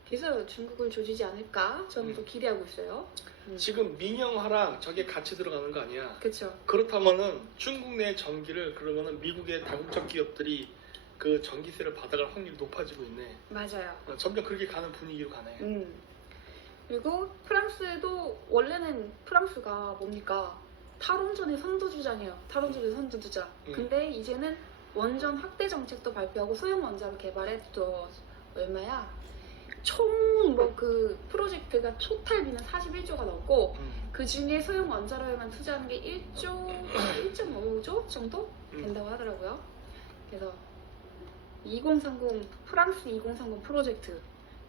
그래서 중국을 조지지 않을까 저는 또 기대하고 있어요. 지금 민영화랑 저게 같이 들어가는 거 아니야? 그렇죠. 그렇다면은 중국 내 전기를 그러면은 미국의 다국적 기업들이 그 전기세를 받아갈 확률이 높아지고 있네. 맞아요. 점점 그렇게 가는 분위기로 가네. 그리고 프랑스도 원래는 프랑스가 뭡니까? 탈원전의 선두주자예요. 탈원전의 선두주자. 근데 이제는 원전 확대 정책도 발표하고 소형 원자로 개발해 또 얼마야? 총 뭐 그 프로젝트가 토탈비는 41조가 넘고 그 중에 소형 원자로에만 투자하는 게 1.5조 정도 된다고 하더라고요. 그래서 2030 프랑스 2030 프로젝트.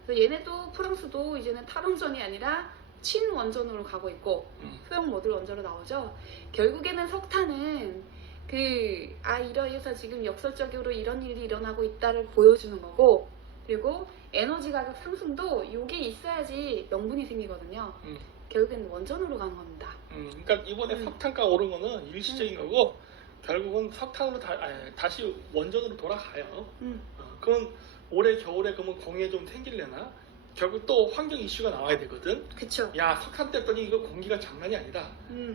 그래서 얘네도 프랑스도 이제는 탈원전이 아니라 친원전으로 가고 있고 소형 모듈 원자로 나오죠. 결국에는 석탄은 이러해서 지금 역설적으로 이런 일이 일어나고 있다를 보여주는 거고, 그리고 에너지 가격 상승도 이게 있어야지 명분이 생기거든요. 결국엔 원전으로 가는 겁니다. 그러니까 이번에 석탄가 오른 거는 일시적인 거고 결국은 석탄으로 다시 원전으로 돌아가요. 그건 올해 겨울에 그러면 공해 좀 생길래나 결국 또 환경 이슈가 나와야 되거든. 그쵸. 야, 석탄 뗐더니 이거 공기가 장난이 아니다.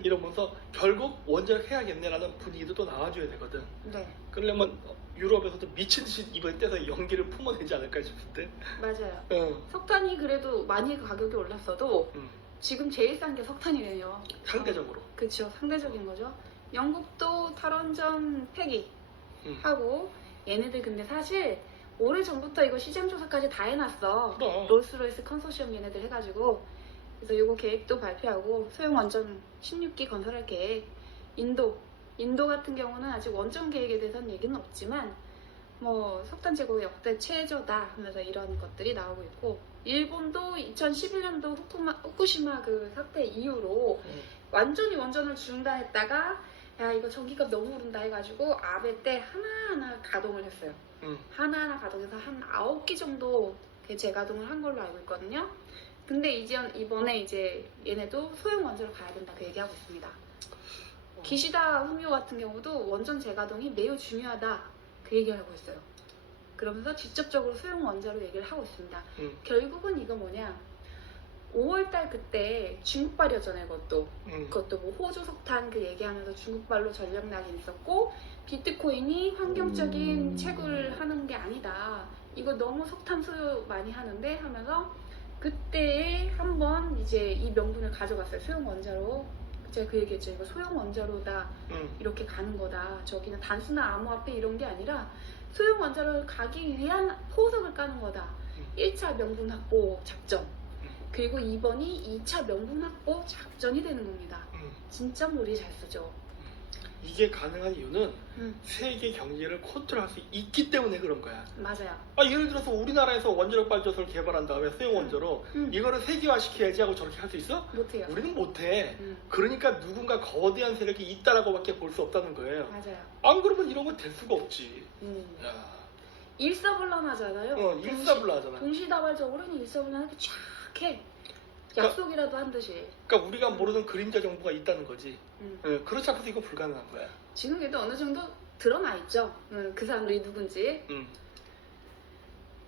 이러면서 결국 원전을 해야겠네라는 분위기도 또 나와줘야 되거든. 네. 그러려면 유럽에서도 미친 듯이 이번에 떼서 연기를 품어내지 않을까 싶은데. 맞아요. 석탄이 그래도 많이 가격이 올랐어도 지금 제일 싼 게 석탄이래요. 상대적으로. 그쵸. 상대적인 거죠. 영국도 탈원전 폐기 하고 얘네들 근데 사실 오래전부터 이거 시장조사까지 다 해놨어. 그럼. 롤스로이스 컨소시엄 얘네들 해가지고. 그래서 이거 계획도 발표하고 소형 원전 16기 건설할 계획. 인도 같은 경우는 아직 원전 계획에 대해서는 얘기는 없지만 뭐 석탄 재고 역대 최저다 하면서 이런 것들이 나오고 있고, 일본도 2011년도 후쿠시마 그 사태 이후로 완전히 원전을 중단했다가 야 이거 전기값 너무 오른다 해가지고 아베 때 하나하나 가동을 했어요. 하나하나 가동해서 한 9기 정도 재가동을 한 걸로 알고 있거든요. 근데 이번에 이제 얘네도 소형 원전으로 가야 된다 그 얘기하고 있습니다. 기시다 후미오 같은 경우도 원전 재가동이 매우 중요하다 그 얘기를 하고 있어요. 그러면서 직접적으로 소형 원자로 얘기를 하고 있습니다. 결국은 이거 뭐냐, 5월달 그때 중국발이었잖아요. 그것도 뭐 호주 석탄 그 얘기하면서 중국발로 전력난이 있었고, 비트코인이 환경적인 채굴 하는 게 아니다, 이거 너무 석탄 소요 많이 하는데 하면서 그때 한번 이제 이 명분을 가져갔어요. 소형 원자로. 제가 그 얘기했죠. 이거 소형 원자로다 이렇게 가는 거다. 저기는 단순한 암호화폐 이런 게 아니라 소형 원자로 가기 위한 포석을 까는 거다. 1차 명분 확보 작전. 그리고 이번이 2차 명분 확보 작전이 되는 겁니다. 진짜 머리 잘 쓰죠. 이게 가능한 이유는 세계 경제를 컨트롤할 수 있기 때문에 그런 거야. 맞아요. 예를 들어서 우리나라에서 원자력 발전소를 개발한 다음에 소형 원자로 이거를 세계화 시켜야지 하고 저렇게 할 수 있어? 못해요. 우리는 못해. 그러니까 누군가 거대한 세력이 있다라고밖에 볼 수 없다는 거예요. 맞아요. 안 그러면 이런 건 될 수가 없지. 야. 일사불란하잖아요. 일사불란하잖아. 동시다발적으로는 일사불란하게 쫙 해. 약속이라도 한 듯이. 그러니까 우리가 모르는 그림자 정보가 있다는 거지. 그렇지 않고서 이거 불가능한 거야. 지금 그래도 어느 정도 드러나 있죠. 그 사람들이 누군지.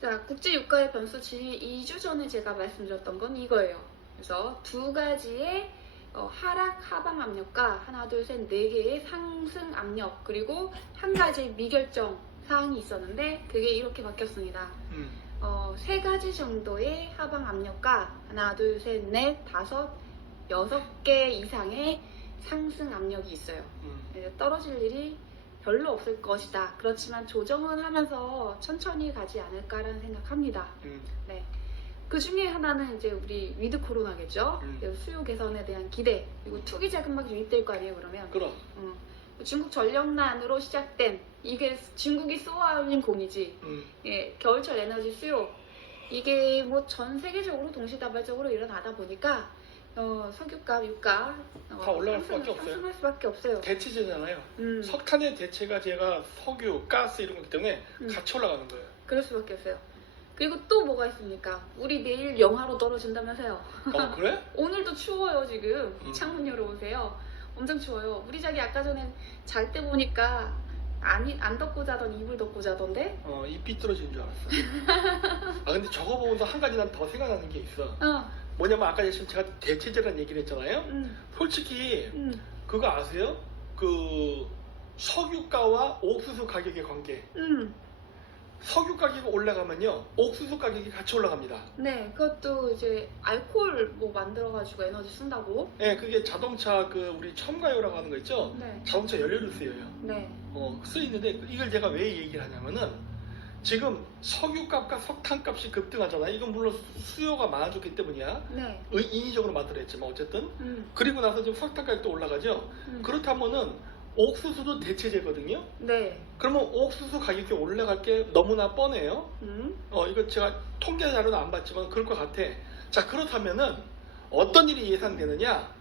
자, 국제유가의 변수 2주 전에 제가 말씀드렸던 건 이거예요. 그래서 두 가지의 하락 하방 압력과 하나 둘 셋 네 개의 상승 압력, 그리고 한 가지 미결정 사항이 있었는데 그게 이렇게 바뀌었습니다. 세 가지 정도의 하방 압력과 하나 둘 셋 넷 다섯 6개 이상의 상승 압력이 있어요. 떨어질 일이 별로 없을 것이다. 그렇지만 조정은 하면서 천천히 가지 않을까라는 생각합니다. 네. 그 중에 하나는 이제 우리 위드 코로나겠죠. 수요 개선에 대한 기대, 그리고 투기 자금막 유입될 거 아니에요. 그러면 그럼. 중국 전력난으로 시작된, 이게 중국이 쏘아올린 공이지. 예, 겨울철 에너지 수요, 이게 뭐 전 세계적으로 동시다발적으로 일어나다 보니까 석유값, 유가 다 올라갈 수밖에 없어요. 상승할 수밖에 없어요. 대체제잖아요. 석탄의 대체가 제가 석유, 가스 이런 거기 때문에 같이 올라가는 거예요. 그럴 수밖에 없어요. 그리고 또 뭐가 있습니까? 우리 내일 영하로 떨어진다면서요. 그래? 오늘도 추워요 지금. 창문 열어보세요. 엄청 추워요. 우리 자기 아까 전에 잘 때 보니까 안 덮고 자던 이불 덮고 자던데? 입 삐뚤어진 줄 알았어. 아 근데 저거 보면서 한 가지 난 더 생각나는 게 있어. 뭐냐면 아까 지금 제가 대체제라는 얘기를 했잖아요. 솔직히 그거 아세요? 그 석유가와 옥수수 가격의 관계. 석유 가격이 올라가면요 옥수수 가격이 같이 올라갑니다. 네, 그것도 이제 알코올 뭐 만들어가지고 에너지 쓴다고. 네, 그게 자동차 그 우리 첨가유라고 하는 거 있죠. 네, 자동차 연료를 쓰여요. 네, 쓰이는데 이걸 제가 왜 얘기를 하냐면은 지금 석유값과 석탄값이 급등하잖아요. 이건 물론 수요가 많아졌기 때문이야. 네. 인위적으로 만들어냈지만 어쨌든 그리고 나서 지금 석탄 가격도 올라가죠. 그렇다면은 옥수수도 대체제거든요. 네. 그러면 옥수수 가격이 올라갈 게 너무나 뻔해요. 이거 제가 통계 자료는 안 봤지만 그럴 것 같아. 자, 그렇다면은 어떤 일이 예상되느냐?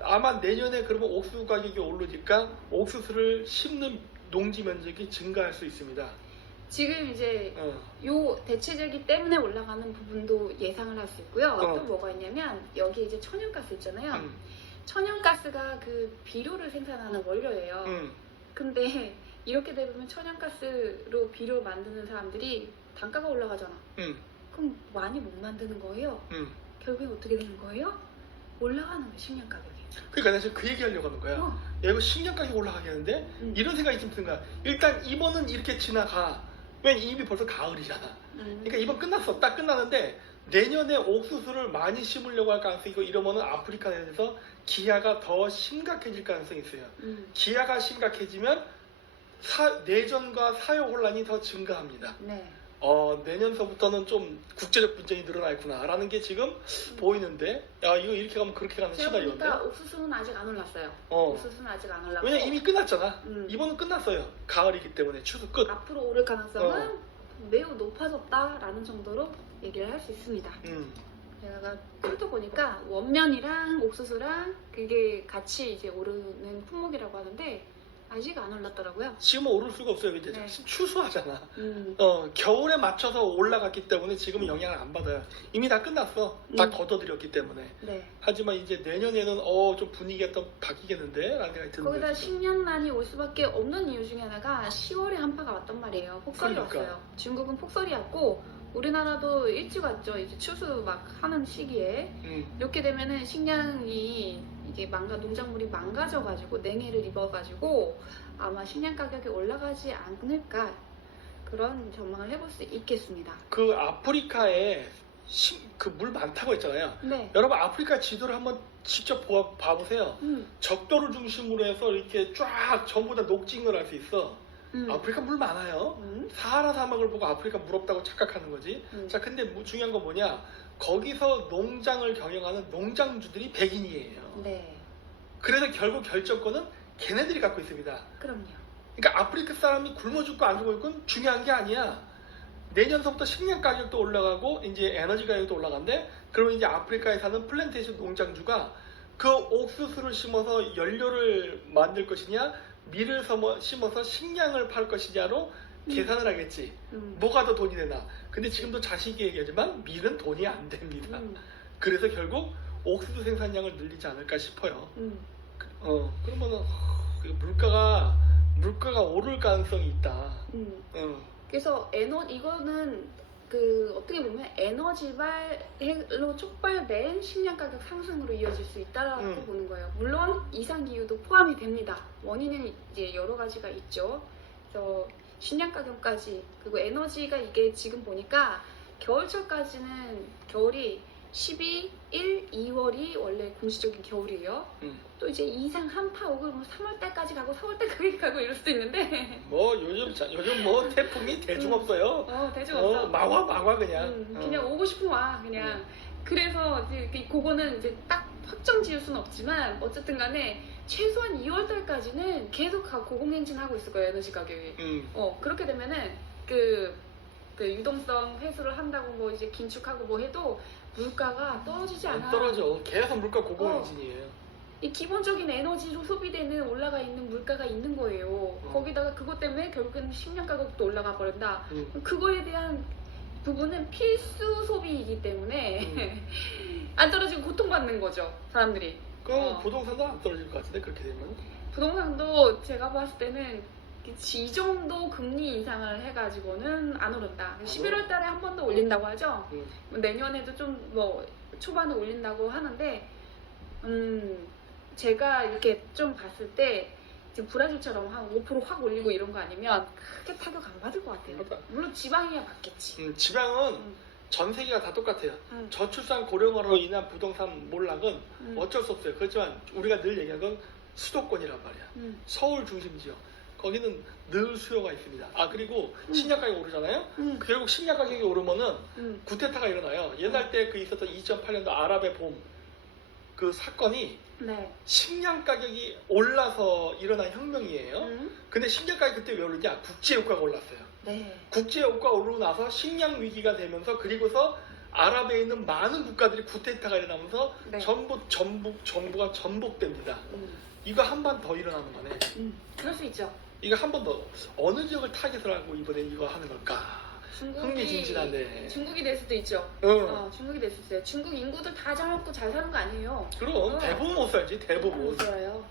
아마 내년에 그러면 옥수수 가격이 오르니까 옥수수를 심는 농지 면적이 증가할 수 있습니다. 지금 이제 요 대체제기 때문에 올라가는 부분도 예상을 할 수 있고요. 또 뭐가 있냐면 여기 이제 천연가스 있잖아요. 천연가스가 그 비료를 생산하는 원료예요. 근데 이렇게 되면 천연가스로 비료 만드는 사람들이 단가가 올라가잖아. 그럼 많이 못 만드는 거예요. 결국엔 어떻게 되는 거예요? 올라가는 거예요, 식량 가격이. 그러니까 내가 지금 그 얘기 하려고 하는 거야. 야, 이거 식량 가격이 올라가겠는데? 이런 생각이 좀 드는 거야. 일단 이번은 이렇게 지나가. 왜냐면 이미 벌써 가을이잖아. 그러니까 이번 끝났어. 딱 끝나는데 내년에 옥수수를 많이 심으려고 할 가능성이 있고 이러면은 아프리카에서 기아가 더 심각해질 가능성이 있어요. 기아가 심각해지면 내전과 사회 혼란이 더 증가합니다. 네. 내년서부터는 좀 국제적 분쟁이 늘어나구나라는 게 지금 보이는데, 야 이거 이렇게 가면 그렇게 가는 제가 시나리오인데. 보니까 옥수수는 아직 안 올랐어요. 옥수수는 아직 안 올랐고. 왜냐 이미 끝났잖아. 이번은 끝났어요. 가을이기 때문에 추수 끝. 앞으로 오를 가능성은 매우 높아졌다라는 정도로 얘기를 할 수 있습니다. 제가 컴퓨터 보니까 원면이랑 옥수수랑 그게 같이 이제 오르는 품목이라고 하는데 아직 안 올랐더라고요. 지금은 오를 수가 없어요. 이제 네. 추수하잖아. 겨울에 맞춰서 올라갔기 때문에 지금은 영향을 안 받아요. 이미 다 끝났어. 다 걷어들였기 때문에. 네. 하지만 이제 내년에는 좀 분위기가 또 바뀌겠는데? 라는 생각이 드는 거기다 거지. 10년만이 올 수밖에 없는 이유 중에 하나가 10월에 한파가 왔단 말이에요. 폭설이 그러니까. 왔어요. 중국은 폭설이 왔고 우리나라도 일찍 왔죠. 이제 추수 막 하는 시기에. 이렇게 되면은 식량이 이게 농작물이 망가져가지고 냉해를 입어가지고 아마 식량 가격이 올라가지 않을까 그런 전망을 해볼 수 있겠습니다. 그 아프리카에 그 물 많다고 했잖아요. 네. 여러분 아프리카 지도를 한번 직접 봐보세요. 적도를 중심으로 해서 이렇게 쫙 전부 다 녹진 걸 알 수 있어. 아프리카 물 많아요. 사하라 사막을 보고 아프리카 물 없다고 착각하는 거지. 자, 근데 중요한 건 뭐냐? 거기서 농장을 경영하는 농장주들이 백인이에요. 네. 그래서 결국 결정권은 걔네들이 갖고 있습니다. 그럼요. 그러니까 아프리카 사람이 굶어 죽고 안 죽어 죽고 중요한 게 아니야. 내년서부터 식량 가격도 올라가고 이제 에너지 가격도 올라간대. 그러면 이제 아프리카에 사는 플랜테이션 농장주가 그 옥수수를 심어서 연료를 만들 것이냐, 밀을 심어서 식량을 팔 것이냐로 계산을 하겠지. 뭐가 더 돈이 되나. 근데 지금도 자식이 얘기하지만 밀은 돈이 안 됩니다. 그래서 결국 옥수수 생산량을 늘리지 않을까 싶어요. 그러면은 물가가 오를 가능성이 있다. 그래서 이거는 어떻게 보면 에너지발로 촉발된 식량 가격 상승으로 이어질 수 있다라고 보는 거예요. 물론 이상 기후도 포함이 됩니다. 원인은 이제 여러 가지가 있죠. 그래서 식량 가격까지 그리고 에너지가 이게 지금 보니까 겨울철까지는 겨울이 12, 1, 2월이 원래 공식적인 겨울이에요. 또 이제 이상 한파 오고 3월 달까지 가고 4월 달까지 가고 이럴 수도 있는데 요즘 뭐 태풍이 대중 없어요. 대중 없어. 마와 그냥. 그냥 오고 싶으면 와 그냥. 그래서 이제 그거는 이제 딱 확정 지을 수는 없지만 어쨌든 간에 최소한 2월 달까지는 계속 고공행진하고 있을 거예요 에너지 가격이. 그렇게 되면은 그 유동성 회수를 한다고 뭐 이제 긴축하고 뭐 해도 물가가 떨어지지 않아. 떨어져. 계속 물가 고공행진이에요. 이 기본적인 에너지로 소비되는 올라가 있는 물가가 있는 거예요. 거기다가 그것 때문에 결국은 식량 가격도 올라가 버린다. 그거에 대한 부분은 필수 소비이기 때문에 안 떨어지고 고통받는 거죠 사람들이. 그럼 부동산도 안 떨어질 것 같은데 그렇게 되면. 부동산도 제가 봤을 때는 이 정도 금리 인상을 해가지고는 안 오른다. 11월 달에 한 번 더 올린다고 하죠. 내년에도 좀 뭐 초반에 올린다고 하는데, 제가 이렇게 좀 봤을 때 지금 브라질처럼 한 5% 확 올리고 이런 거 아니면 크게 타격 안 받을 것 같아요. 맞아. 물론 지방이야 받겠지. 지방은 전 세계가 다 똑같아요. 저출산 고령화로 인한 부동산 몰락은 어쩔 수 없어요. 그렇지만 우리가 늘 얘기하는 건 수도권이란 말이야. 서울 중심 지역. 거기는 늘 수요가 있습니다. 아 그리고 식량 가격이 오르잖아요. 결국 식량 가격이 오르면은 구테타가 일어나요. 옛날 때 그 있었던 2008년도 아랍의 봄 그 사건이 네. 식량 가격이 올라서 일어난 혁명이에요. 근데 식량 가격이 그때 왜 오르냐? 국제유가가 올랐어요. 네. 국제유가 오르고 나서 식량 위기가 되면서 그리고서 아랍에 있는 많은 국가들이 구테타가 일어나면서 네. 정부가 전복됩니다. 이거 한 번 더 일어나는 거네. 그럴 수 있죠. 이거 한 번 더 어느 지역을 타겟을 하고 이번에 이거 하는 걸까? 흥미진진하네. 중국이 될 수도 있죠. 응. 중국이 될 수 있어요. 중국 인구들 다 잘 먹고 잘 사는 거 아니에요. 그럼 대부분 못 살지 대부분. 못 살아요.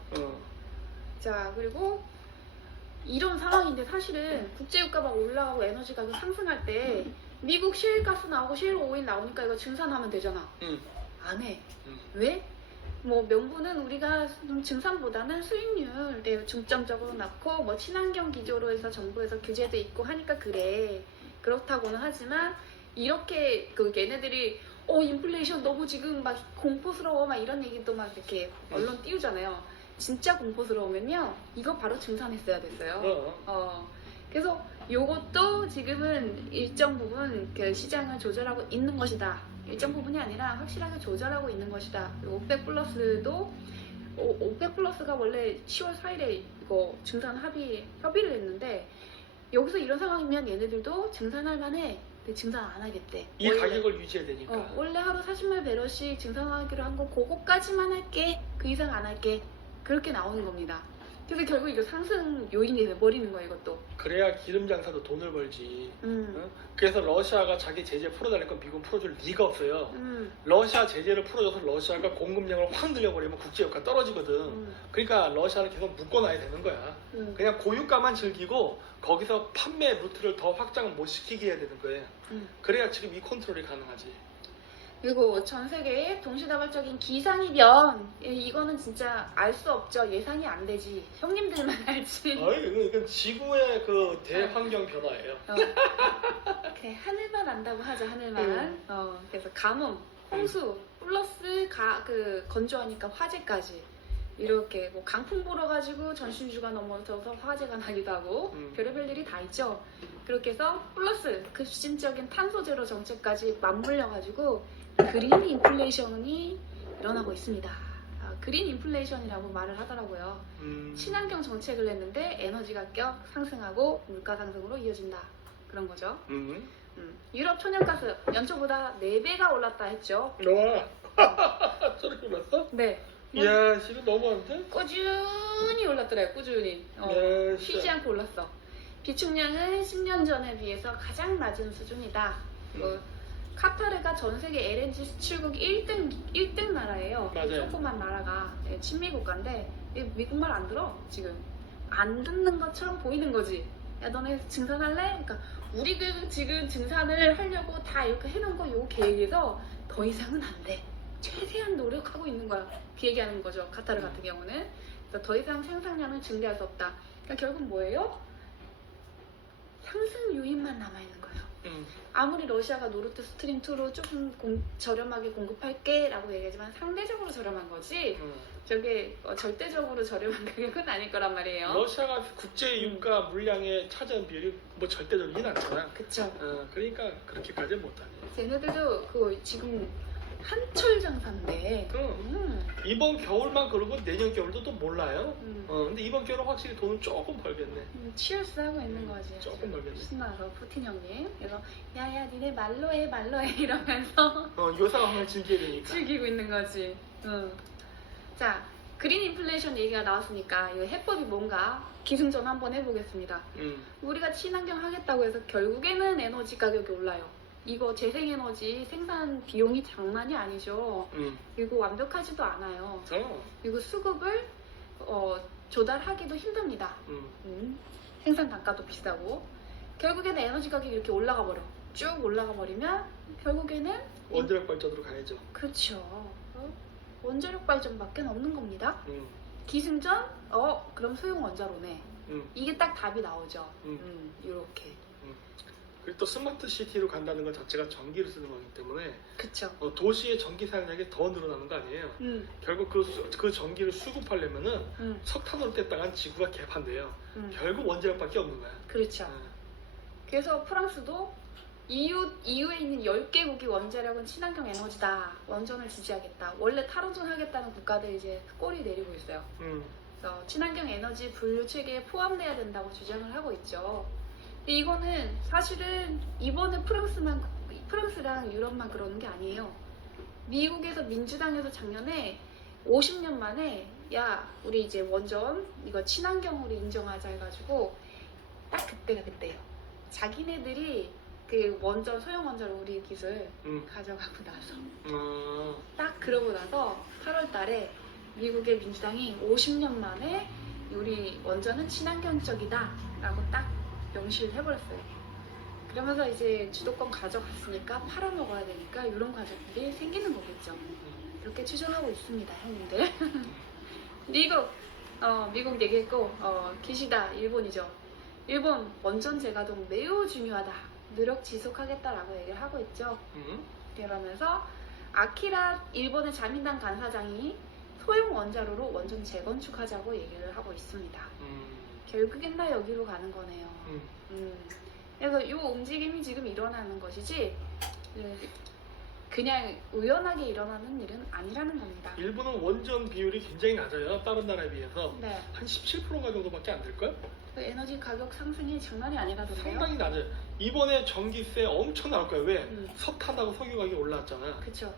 자, 그리고 이런 상황인데 사실은 국제유가 막 올라가고 에너지 가격 상승할 때 미국 셰일가스 나오고 셰일 오일 나오니까 이거 증산하면 되잖아. 안 해. 왜? 뭐 명분은 우리가 좀 증산보다는 수익률에 중점적으로 놓고 뭐 친환경 기조로 해서 정부에서 규제도 있고 하니까 그래. 그렇다고는 하지만 이렇게 그 얘네들이 인플레이션 너무 지금 막 공포스러워 막 이런 얘기도 막 이렇게 언론 띄우잖아요. 진짜 공포스러우면요 이거 바로 증산했어야 됐어요. 그래서 요것도 지금은 일정 부분 그 시장을 조절하고 있는 것이다. 일정 부분이 아니라 확실하게 조절하고 있는 것이다. 오펙 플러스도 오펙 플러스가 원래 10월 4일에 이거 증산 협의를 했는데 여기서 이런 상황이면 얘네들도 증산할 만해. 근데 증산 안 하겠대. 이 가격을 유지해야 되니까. 원래 하루 40만 배럴씩 증산하기로 한 건 그거까지만 할게. 그 이상 안 할게. 그렇게 나오는 겁니다. 그래서 결국 이거 상승 요인이 돼버리는 거예요, 이것도. 그래야 기름 장사도 돈을 벌지. 응? 그래서 러시아가 자기 제재 풀어달라니까 미국은 풀어줄 리가 없어요. 러시아 제재를 풀어줘서 러시아가 공급량을 확 늘려버리면 국제유가 떨어지거든. 그러니까 러시아를 계속 묶어놔야 되는 거야. 그냥 고유가만 즐기고 거기서 판매 루트를 더 확장을 못 시키게 해야 되는 거예요. 그래야 지금 이 컨트롤이 가능하지. 그리고 전 세계의 동시다발적인 기상이변 이거는 진짜 알 수 없죠. 예상이 안 되지. 형님들만 알지. 이건 지구의 그 대환경 변화예요. 그래, 하늘만 안다고 하죠. 하늘만. 그래서 가뭄, 홍수 플러스 건조하니까 화재까지 이렇게 뭐 강풍 불어가지고 전신주가 넘어져서 화재가 나기도 하고 별의별 일이 다 있죠. 그렇게 해서 플러스 급진적인 탄소 제로 정책까지 맞물려가지고 그린 인플레이션이 일어나고 있습니다. 그린 인플레이션이라고 말을 하더라고요. 친환경 정책을 했는데 에너지 가격 상승하고 물가 상승으로 이어진다. 그런 거죠. 유럽 천연가스 연초보다 4배가 올랐다 했죠. 와, 저렇게 올랐어? 네. 이야, 지금 너무한데? 꾸준히 올랐더래요. 꾸준히. 쉬지 않고 올랐어. 비축량은 10년 전에 비해서 가장 낮은 수준이다. 카타르가 전 세계 LNG 수출국 1등 나라예요. 맞아요. 조그만 나라가 친미 국가인데 미국말 안 들어. 지금 안 듣는 것처럼 보이는 거지. 야 너네 증산할래? 그러니까 우리 지금 증산을 하려고 다 이렇게 해놓은 거 요 계획에서 더 이상은 안 돼. 최대한 노력하고 있는 거야. 그 얘기하는 거죠. 카타르 같은 경우는. 그래서 더 이상 생산량을 증대할 수 없다. 그러니까 결국 뭐예요? 상승 요인만 남아있는 거예요. 아무리 러시아가 노르트 스트림 2로 조금 저렴하게 공급할게 라고 얘기하지만 상대적으로 저렴한 거지 저게 절대적으로 저렴한 가격은 아닐 거란 말이에요. 러시아가 국제 유가 물량에 차지하는 비율이 뭐 절대적이진 않잖아. 그쵸. 그러니까 그렇게까지 못하네. 쟤네들도 지금 한철 장사인데. 이번 겨울만 그러고 내년 겨울도 또 몰라요. 근데 이번 겨울은 확실히 돈을 조금 벌겠네. 치얼스 하고 있는 거지. 조금 벌겠네. 신나서 푸틴 형님. 그래서 야야 니네 말로 해 이러면서 요 상황을 즐겨야 되니까. 즐기고 있는 거지. 자, 그린 인플레이션 얘기가 나왔으니까 이 해법이 뭔가 기승전 한번 해보겠습니다. 우리가 친환경 하겠다고 해서 결국에는 에너지 가격이 올라요. 이거 재생에너지 생산 비용이 장난이 아니죠. 그리고 완벽하지도 않아요. 그리고 수급을 조달하기도 힘듭니다. 생산 단가도 비싸고 결국에는 에너지 가격이 이렇게 올라가 버려. 쭉 올라가 버리면 결국에는 원자력 발전으로 가야죠. 그렇죠. 원자력 발전밖에 없는 겁니다. 기승전? 그럼 소형 원자로네. 이게 딱 답이 나오죠. 이렇게. 그리고 또 스마트 시티로 간다는 것 자체가 전기를 쓰는 거기 때문에 그쵸. 도시의 전기 사용량이 더 늘어나는 거 아니에요. 결국 그 전기를 수급하려면은 석탄으로 뗐다간 지구가 개판돼요. 결국 원자력밖에 없는 거야. 그렇죠. 그래서 프랑스도 EU에 있는 10개국이 원자력은 친환경 에너지다. 원전을 지지하겠다. 원래 탈원전하겠다는 국가들 이제 꼬리 내리고 있어요. 그래서 친환경 에너지 분류 체계에 포함돼야 된다고 주장을 하고 있죠. 근데 이거는 사실은 이번에 프랑스랑 유럽만 그러는 게 아니에요. 미국에서 민주당에서 작년에 50년 만에 야 우리 이제 원전 이거 친환경으로 인정하자 해가지고 딱 그때가 그때예요. 자기네들이 그 원전 소형 원자로 우리 기술 가져가고 나서 딱 그러고 나서 8월 달에 미국의 민주당이 50년 만에 우리 원전은 친환경적이다 라고 딱 명시를 해버렸어요. 그러면서 이제 주도권 가져갔으니까 팔아먹어야 되니까 이런 과정들이 생기는 거겠죠. 이렇게 추정하고 있습니다, 형님들. 근데 이거 미국 얘기했고 기시다 일본이죠. 일본 원전 재가동 매우 중요하다. 노력 지속하겠다라고 얘기를 하고 있죠. 그러면서 아키라 일본의 자민당 간사장이 소형 원자로로 원전 재건축하자고 얘기를 하고 있습니다. 결국엔 다 여기로 가는 거네요. 그래서 이 움직임이 지금 일어나는 것이지 그냥 우연하게 일어나는 일은 아니라는 겁니다. 일본은 원전 비율이 굉장히 낮아요. 다른 나라에 비해서. 네. 한 17%가 정도밖에 안 될걸? 그 에너지 가격 상승이 장난이 아니라던데요. 상당히 낮아요. 이번에 전기세 엄청 나올 거예요. 왜? 석탄하고 석유 가격이 올라왔잖아. 그쵸.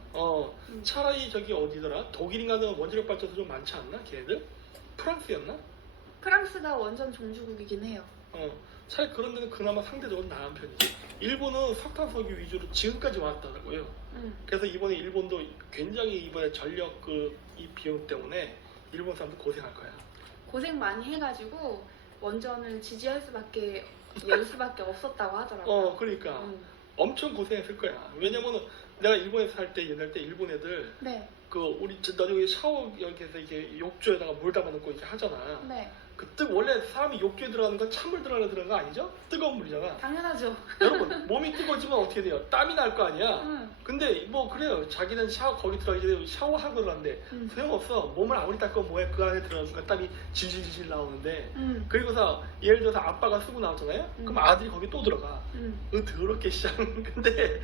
차라리 저기 어디더라? 독일인가는 원자력 발전소 좀 많지 않나? 걔네들? 프랑스였나? 프랑스가 원전 종주국이긴 해요. 차라리 그런 데는 그나마 상대적으로 나은 편이지. 일본은 석탄 석유 위주로 지금까지 왔다고요. 그래서 이번에 일본도 굉장히 이번에 전력 이 비용 때문에 일본 사람들 고생할 거야. 고생 많이 해가지고 원전을 지지할 수밖에 열 수밖에 없었다고 하더라고요. 그러니까 엄청 고생했을 거야. 왜냐면은 내가 일본에서 살 때 옛날 때 일본 애들 네. 우리 여기 샤워 여기에서 이렇게 욕조에다가 물 담아놓고 이렇게 하잖아. 네. 원래 사람이 욕조에 들어가는 건 찬물 들어가는 거 아니죠? 뜨거운 물이잖아. 당연하죠. 여러분 몸이 뜨거워지면 어떻게 돼요? 땀이 날 거 아니야. 근데 뭐 그래요. 자기는 거기 들어가기 전에 샤워하고 그러는데 소용없어. 몸을 아무리 닦으면 뭐해 그 안에 들어가니까 땀이 질질질질 나오는데 그리고서 예를 들어서 아빠가 쓰고 나왔잖아요. 그럼 아들이 거기 또 들어가. 더럽게 시장. 근데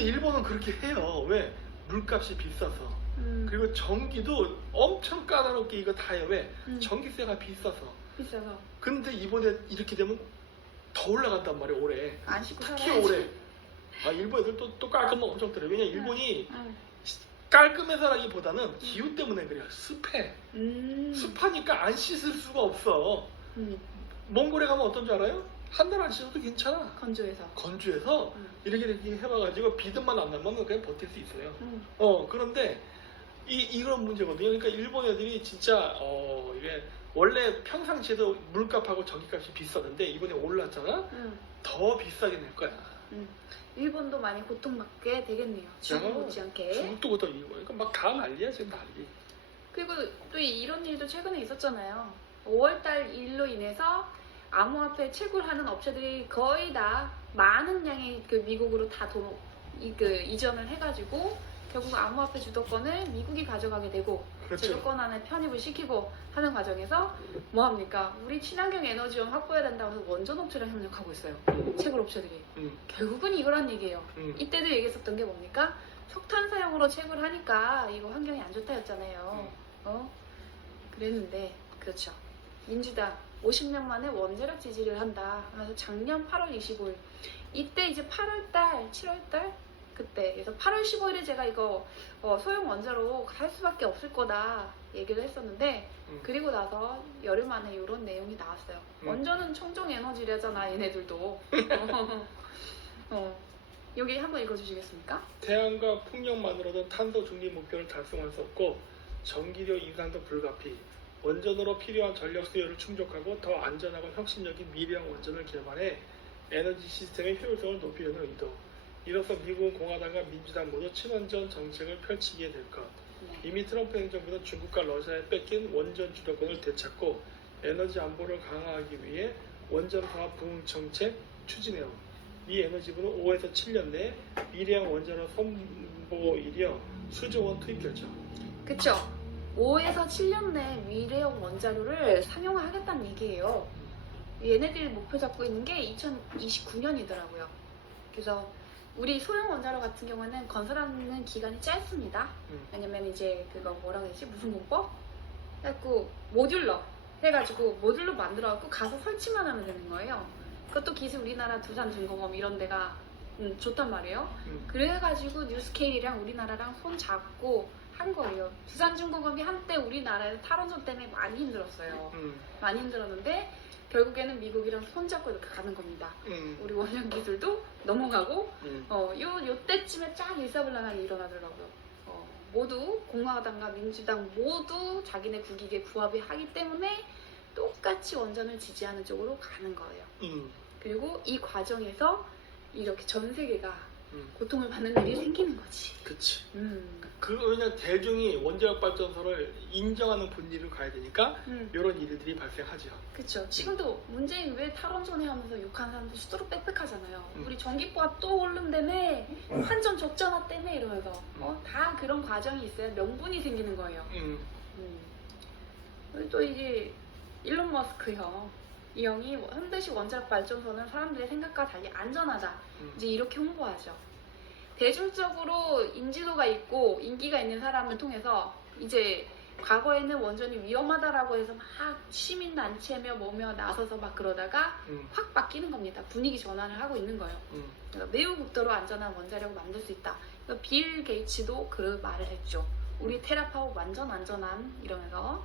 일본은 그렇게 해요. 왜? 물값이 비싸서. 그리고 전기도 엄청 까다롭게 이거 다 해요. 왜? 전기세가 비싸서. 비싸서. 근데 이번에 이렇게 되면 더 올라간단 말이에요. 올해. 안 씻고 특히 살아야지. 올해. 일본 애들 또 깔끔하고 엄청 들어요. 왜냐 일본이 깔끔해서라기보다는 기후 때문에 그래요. 습해. 습하니까 안 씻을 수가 없어. 몽골에 가면 어떤 줄 알아요? 한 달 안 씻어도 괜찮아. 건조해서. 건조해서 이렇게 해봐가지고 비듬만 안 나면 그냥 버틸 수 있어요. 그런데 이런 문제거든요. 그러니까 일본 애들이 진짜 이게 원래 평상시에도 물값하고 전기값이 비쌌는데 이번에 올랐잖아. 더 비싸게 낼 거야. 일본도 많이 고통받게 되겠네요. 중국 못지않게. 중국도 그것도 그러니까 막 다 난리야 지금 난리. 그리고 또 이런 일도 최근에 있었잖아요. 5월달 일로 인해서 암호화폐 채굴하는 업체들이 거의 다 많은 양의 그 미국으로 다 이전을 해가지고 결국 암호화폐 주도권을 미국이 가져가게 되고 그렇죠. 제조권 안에 편입을 시키고 하는 과정에서 뭐합니까? 우리 친환경 에너지원 확보해야 된다고 해서 원전 업체랑 협력하고 있어요. 채굴 업체들이. 결국은 이거란 얘기예요. 이때도 얘기했었던 게 뭡니까? 석탄 사용으로 채굴하니까 이거 환경이 안 좋다였잖아요. 그랬는데 그렇죠. 민주당 50년 만에 원자력 지지를 한다 하면서 작년 8월 25일 이때 이제 8월달 7월달 그때 그래서 8월 15일에 제가 이거 소형 원자로 갈 수밖에 없을 거다 얘기를 했었는데 그리고 나서 열흘 만에 이런 내용이 나왔어요. 원전은 청정 에너지라잖아 얘네들도. 여기 한번 읽어주시겠습니까? 태양과 풍력만으로는 탄소 중립 목표를 달성할 수 없고 전기료 인상도 불가피. 원전으로 필요한 전력 수요를 충족하고 더 안전하고 혁신적인 미래형 원전을 개발해 에너지 시스템의 효율성을 높이려는 의도. 이로써 미국은 공화당과 민주당 모두 친원전 정책을 펼치게 될 것. 네. 이미 트럼프 행정부는 중국과 러시아에 뺏긴 원전 주도권을 되찾고 에너지 안보를 강화하기 위해 원전 사업 부흥 정책 추진해온 미 에너지부는 5에서 7년 내에 미래형 원전을 선보이려 수조 원 투입 결정. 그쵸? 5에서 7년 내에 미래형 원자료를 상용화하겠다는 얘기예요. 얘네들이 목표 잡고 있는 게 2029년이더라고요. 그래서 우리 소형 원자로 같은 경우는 건설하는 기간이 짧습니다. 왜냐면 이제 그거 뭐라고 해야지? 무슨 공법? 해갖고 모듈러 해가지고 모듈러 만들어갖고 가서 설치만 하면 되는 거예요. 그것도 기술 우리나라 두산중공업 이런 데가 좋단 말이에요. 그래가지고 뉴스케일이랑 우리나라랑 손 잡고 한 거예요. 두산중공업이 한때 우리나라에서 탈원전 때문에 많이 힘들었어요. 많이 힘들었는데 결국에는 미국이랑 손잡고 이렇게 가는 겁니다. 우리 원전 기술도 넘어가고 요때쯤에 쫙 일사불란하게 일어나더라고요. 모두 공화당과 민주당 모두 자기네 국익에 부합이 하기 때문에 똑같이 원전을 지지하는 쪽으로 가는 거예요. 그리고 이 과정에서 이렇게 전 세계가 고통을 받는 일이 생기는 거지. 그치. 왜냐면 대중이 원자력 발전소를 인정하는 분위기로 가야 되니까 이런 일들이 발생하죠. 그쵸. 지금도 문재인 왜 탈원전해 하면서 욕하는 사람들 수두룩 빽빽하잖아요. 우리 전기보아 또 오른다며 환전 적자나 때문에 이러면서 다 그런 과정이 있어야 명분이 생기는 거예요. 그리고 또 이제 일론 머스크 형, 이 형이 현대식 원자력 발전소는 사람들의 생각과 달리 안전하다. 이제 이렇게 홍보하죠. 대중적으로 인지도가 있고 인기가 있는 사람을 통해서 이제 과거에는 원전이 위험하다라고 해서 막 시민단체며 뭐며 나서서 막 그러다가 확 바뀌는 겁니다. 분위기 전환을 하고 있는 거예요. 그래서 매우 극도로 안전한 원자력을 만들 수 있다. 빌 게이츠도 그 말을 했죠. 우리 테라파워 완전 안전함 이러면서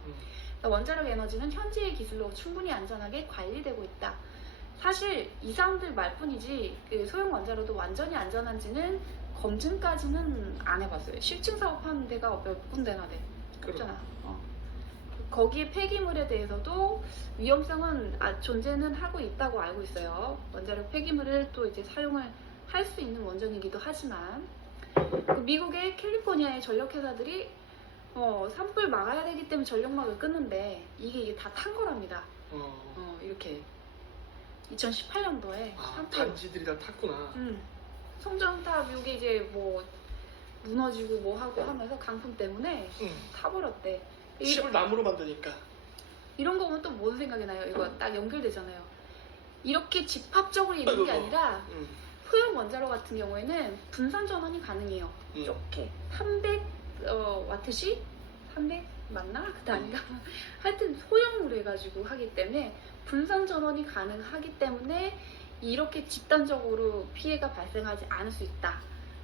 원자력 에너지는 현재의 기술로 충분히 안전하게 관리되고 있다. 사실 이 사람들 말뿐이지 그 소형 원자로도 완전히 안전한지는 검증까지는 안 해봤어요. 실증 사업하는 데가 몇 군데나 돼. 없잖아. 거기에 폐기물에 대해서도 위험성은 존재는 하고 있다고 알고 있어요. 원자력 폐기물을 또 이제 사용을 할 수 있는 원전이기도 하지만 그 미국의 캘리포니아의 전력회사들이 산불 막아야 되기 때문에 전력막을 끊는데 이게 다 탄 거랍니다. 이렇게 2018년도에 단지들이 다 탔구나. 송전탑 여기 이제 뭐 무너지고 뭐 하고 하면서 강풍 때문에 타버렸대. 집을 나무로 만드니까. 이런 거 보면 또 뭔 생각이 나요? 이거 딱 연결되잖아요. 이렇게 집합적으로 있는 게 아니라 소형 원자로 같은 경우에는 분산 전원이 가능해요. 이렇게 300 와트시? 300 맞나? 그때 아닌가? 하여튼 소형으로 해가지고 하기 때문에 분산 전원이 가능하기 때문에 이렇게 집단적으로 피해가 발생하지 않을 수 있다.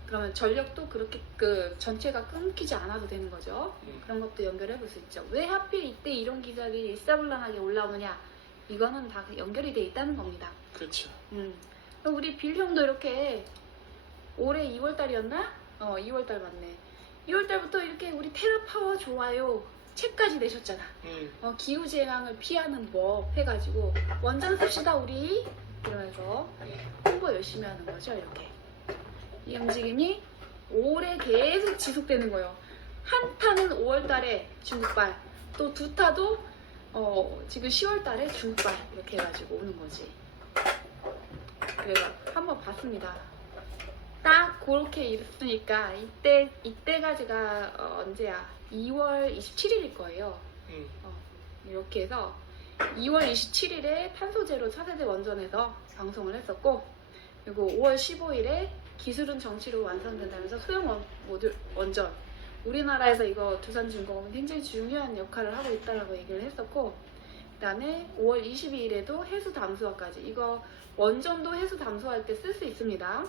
그러면 전력도 그렇게 그 전체가 끊기지 않아도 되는 거죠. 그런 것도 연결해 볼 수 있죠. 왜 하필 이때 이런 기사들이 일사불란하게 올라오느냐? 이거는 다 연결이 돼 있다는 겁니다. 그렇죠. 우리 빌 형도 이렇게 올해 2월달이었나? 2월달 맞네. 2월달부터 이렇게 우리 테라파워 좋아요 책까지 내셨잖아. 기후재앙을 피하는 법 해가지고 원전 씁시다 우리 이러면서 홍보 열심히 하는 거죠. 이렇게 이 움직임이 올해 계속 지속되는 거예요. 한 타는 5월달에 중국발, 또 두 타도 지금 10월달에 중국발 이렇게 해가지고 오는 거지. 그래서 한번 봤습니다. 딱 그렇게 있으니까 이때가 제가 언제야? 2월 27일일 거예요. 이렇게 해서 2월 27일에 탄소제로 차세대 원전에서 방송을 했었고, 그리고 5월 15일에 기술은 정치로 완성된다면서 소형 원전 우리나라에서 이거 두산중공업은 굉장히 중요한 역할을 하고 있다라고 얘기를 했었고, 그 다음에 5월 22일에도 해수 담수화까지 이거 원전도 해수 담수화할 때 쓸 수 있습니다.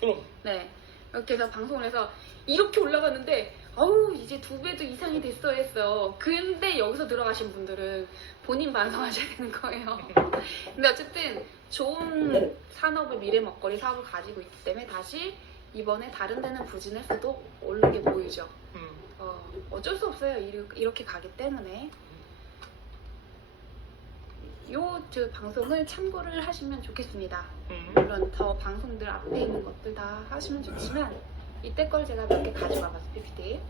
그럼. 네, 이렇게 해서 방송을 해서 이렇게 올라갔는데 어우 이제 2배도 이상이 됐어 했어. 근데 여기서 들어가신 분들은 본인 반성하셔야 되는 거예요. 근데 어쨌든 좋은 산업을 미래 먹거리 사업을 가지고 있기 때문에 다시 이번에 다른 데는 부진했어도 오른 게 보이죠. 어쩔 수 없어요. 이렇게 가기 때문에. 저 방송을 참고를 하시면 좋겠습니다. 물론 더 방송들 앞에 있는 것들 다 하시면 좋지만 이때 걸 제가 몇 개 가져가 봤어요. PPT.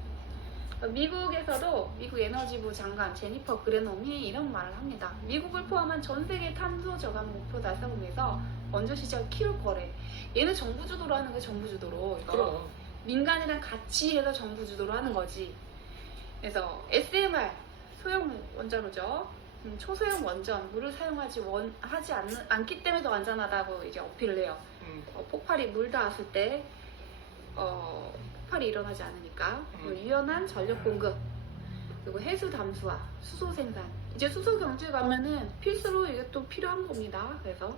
미국에서도 미국 에너지부 장관 제니퍼 그레놈이 이런 말을 합니다. 미국을 포함한 전 세계 탄소 저감 목표 달성을 위해서 원전 시장을 키울 거래. 얘는 정부 주도로 하는 거야. 정부 주도로. 그럼. 민간이랑 같이 해서 정부 주도로 하는 거지. 그래서 SMR 소형 원자로죠. 초소형 원전 물을 사용하지 않기 때문에 더 안전하다고 이제 어필을 해요. 폭발이 물 닿았을 때 폭발이 일어나지 않으니까. 유연한 전력 공급, 그리고 해수 담수화, 수소 생산. 이제 수소 경주에 가면은 필수로 이게 또 필요한 겁니다. 그래서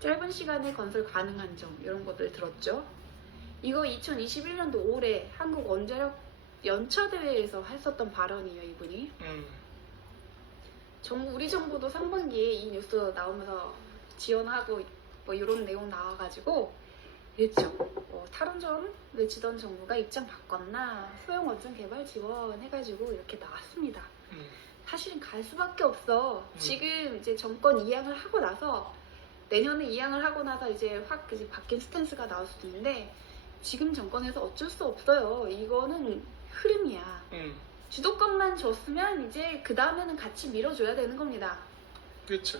짧은 시간에 건설 가능한 점 이런 것들 들었죠. 이거 2021년도 올해 한국 원자력 연차대회에서 했었던 발언이에요. 이분이. 우리 정부도 상반기에 이 뉴스 나오면서 지원하고 뭐 이런 내용 나와가지고 그랬죠. 탈원전 외치던 정부가 입장 바꿨나, 소형 원전 개발 지원 해가지고 이렇게 나왔습니다. 사실은 갈 수밖에 없어. 지금 이제 정권 이양을 하고 나서 내년에 이양을 하고 나서 이제 확 이제 바뀐 스탠스가 나올 수도 있는데 지금 정권에서 어쩔 수 없어요. 이거는 흐름이야. 주도권만 줬으면 이제 그 다음에는 같이 밀어줘야 되는 겁니다. 그렇죠.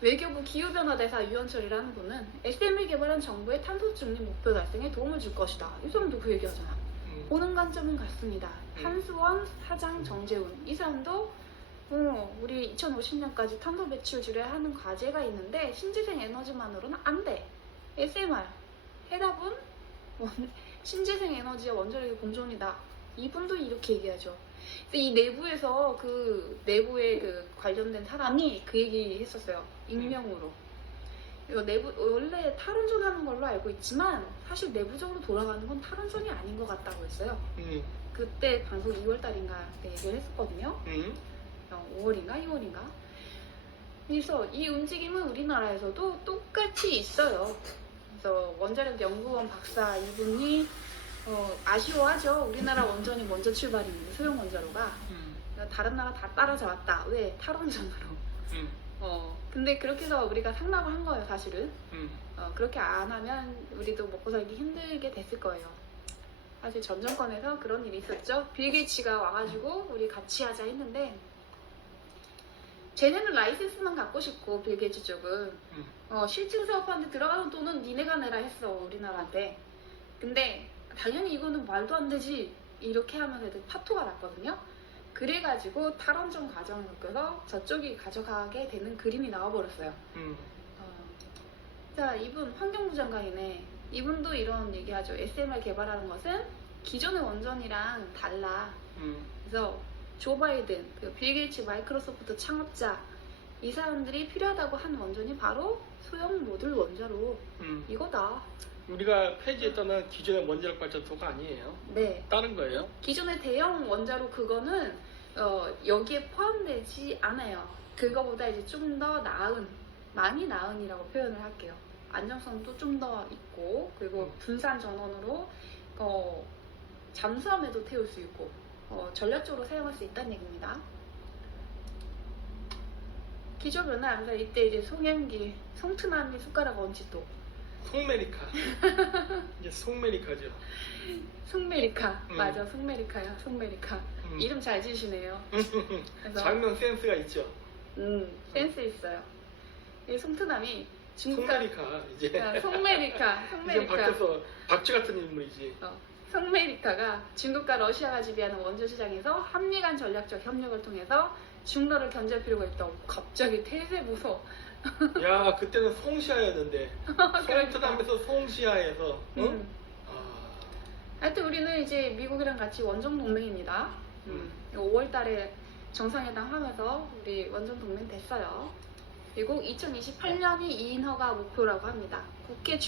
외교부 기후변화대사 유현철이라는 분은 SM을 개발한 정부의 탄소 중립 목표 달성에 도움을 줄 것이다. 이 사람도 그 얘기하잖아. 보는 관점은 같습니다. 한수원 사장 정재훈 이 사람도 우리 2050년까지 탄소 배출 줄여야 하는 과제가 있는데 신재생 에너지만으로는 안 돼. SMR 해답은 신재생 에너지와 원자력의 공존이다. 이분도 이렇게 얘기하죠. 이 내부에서 내부에 관련된 사람이 그 얘기 했었어요. 익명으로. 이거 원래 탈원전 하는 걸로 알고 있지만 사실 내부적으로 돌아가는 건 탈원전이 아닌 것 같다고 했어요. 그때 방송 2월달인가 얘기를 했었거든요. 5월인가 2월인가. 그래서 이 움직임은 우리나라에서도 똑같이 있어요. 그래서 원자력 연구원 박사 이분이 아쉬워하죠. 우리나라 원전이 먼저 출발했는데 소형 원자로가 다른 나라 다 따라잡았다. 왜? 탈원전으로. 근데 그렇게 해서 우리가 상납을 한 거예요. 사실은. 그렇게 안 하면 우리도 먹고 살기 힘들게 됐을 거예요. 사실 전 정권에서 그런 일이 있었죠. 빌 게이츠가 와가지고 우리 같이 하자 했는데 쟤네는 라이센스만 갖고 싶고 빌 게이츠 쪽은 실증 사업하는데 들어가는 돈은 니네가 내라 했어. 우리나라한테. 근데 당연히 이거는 말도 안 되지 이렇게 하면 애들 파토가 났거든요. 그래가지고 탈원전 과정을 겪어서 저쪽이 가져가게 되는 그림이 나와버렸어요. 자, 이분 환경부 장관이네. 이분도 이런 얘기하죠. SMR 개발하는 것은 기존의 원전이랑 달라. 그래서 조 바이든, 빌 게이츠 마이크로소프트 창업자 이 사람들이 필요하다고 한 원전이 바로 소형 모듈 원자로 이거다. 우리가 폐지했다는 기존의 원자력 발전소가 아니에요. 네. 다른 거예요. 기존의 대형 원자로 그거는 여기에 포함되지 않아요. 그거보다 이제 좀 더 많이 나은이라고 표현을 할게요. 안정성도 좀 더 있고 그리고 분산 전원으로 잠수함에도 태울 수 있고 전략적으로 사용할 수 있다는 얘기입니다. 기조변화하면서 이때 이제 송영기, 송트남이 숟가락 얹지 또. 송메리카. 이게 송메리카죠. 송메리카. 맞아, 송메리카야. 송메리카. 이름 잘 지으시네요. 그래서 장면 센스가 있죠. 센스 있어요. 이 송트남이 송메리카 이제. 송메리카. 이제 바뀌어서 박쥐 같은 인물이지. 송메리카가 중국과 러시아가 지배하는 원전 시장에서 한미 간 전략적 협력을 통해서 중로를 견제할 필요가 있다고. 갑자기 태세 보소. 야, 그때는 송시아였는데. 송트남에서 송시아에서. 응? 하여튼 우리는 이제 미국이랑 같이 원전 동맹입니다. 5월 달에 정상회담 하면서 우리 원전 동맹 됐어요. 그리고 2028년이 이인허가 목표라고 합니다. 국회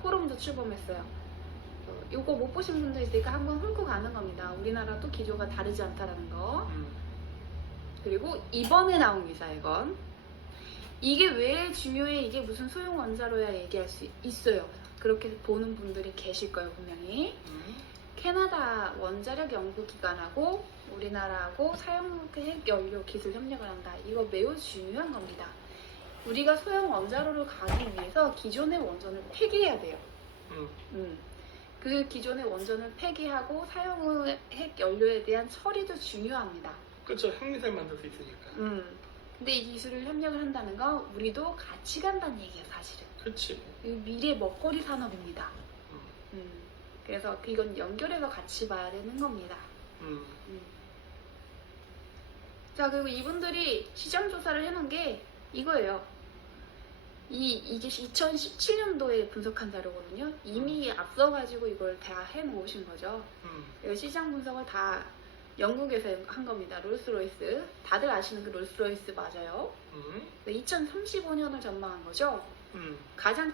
포럼도 출범했어요. 이거 못 보신 분들 있으니까 한번 훑고 가는 겁니다. 우리나라도 기조가 다르지 않다라는 거. 그리고 이번에 나온 기사 이건. 이게 왜 중요해? 이게 무슨 소형 원자로야 얘기할 수 있어요. 그렇게 보는 분들이 계실 거예요, 분명히. 캐나다 원자력 연구기관하고 우리나라하고 사용핵 연료 기술 협력을 한다. 이거 매우 중요한 겁니다. 우리가 소형 원자로를 가기 위해서 기존의 원전을 폐기해야 돼요. 그 기존의 원전을 폐기하고 사용핵 연료에 대한 처리도 중요합니다. 그렇죠. 핵미사일 만들 수 있으니까. 근데 이 기술을 협력을 한다는 건 우리도 같이 간다는 얘기예요, 사실은. 그렇지. 이 미래 먹거리 산업입니다. 그래서 이건 연결해서 같이 봐야 되는 겁니다. 자, 그리고 이분들이 시장 조사를 해놓은 게 이거예요. 이게 2017년도에 분석한 자료거든요. 이미 앞서가지고 이걸 다 해놓으신 거죠. 시장 분석을 다 영국에서 한 겁니다. 롤스로이스. 다들 아시는 그 롤스로이스 맞아요. 2035년을 전망한 거죠. 가장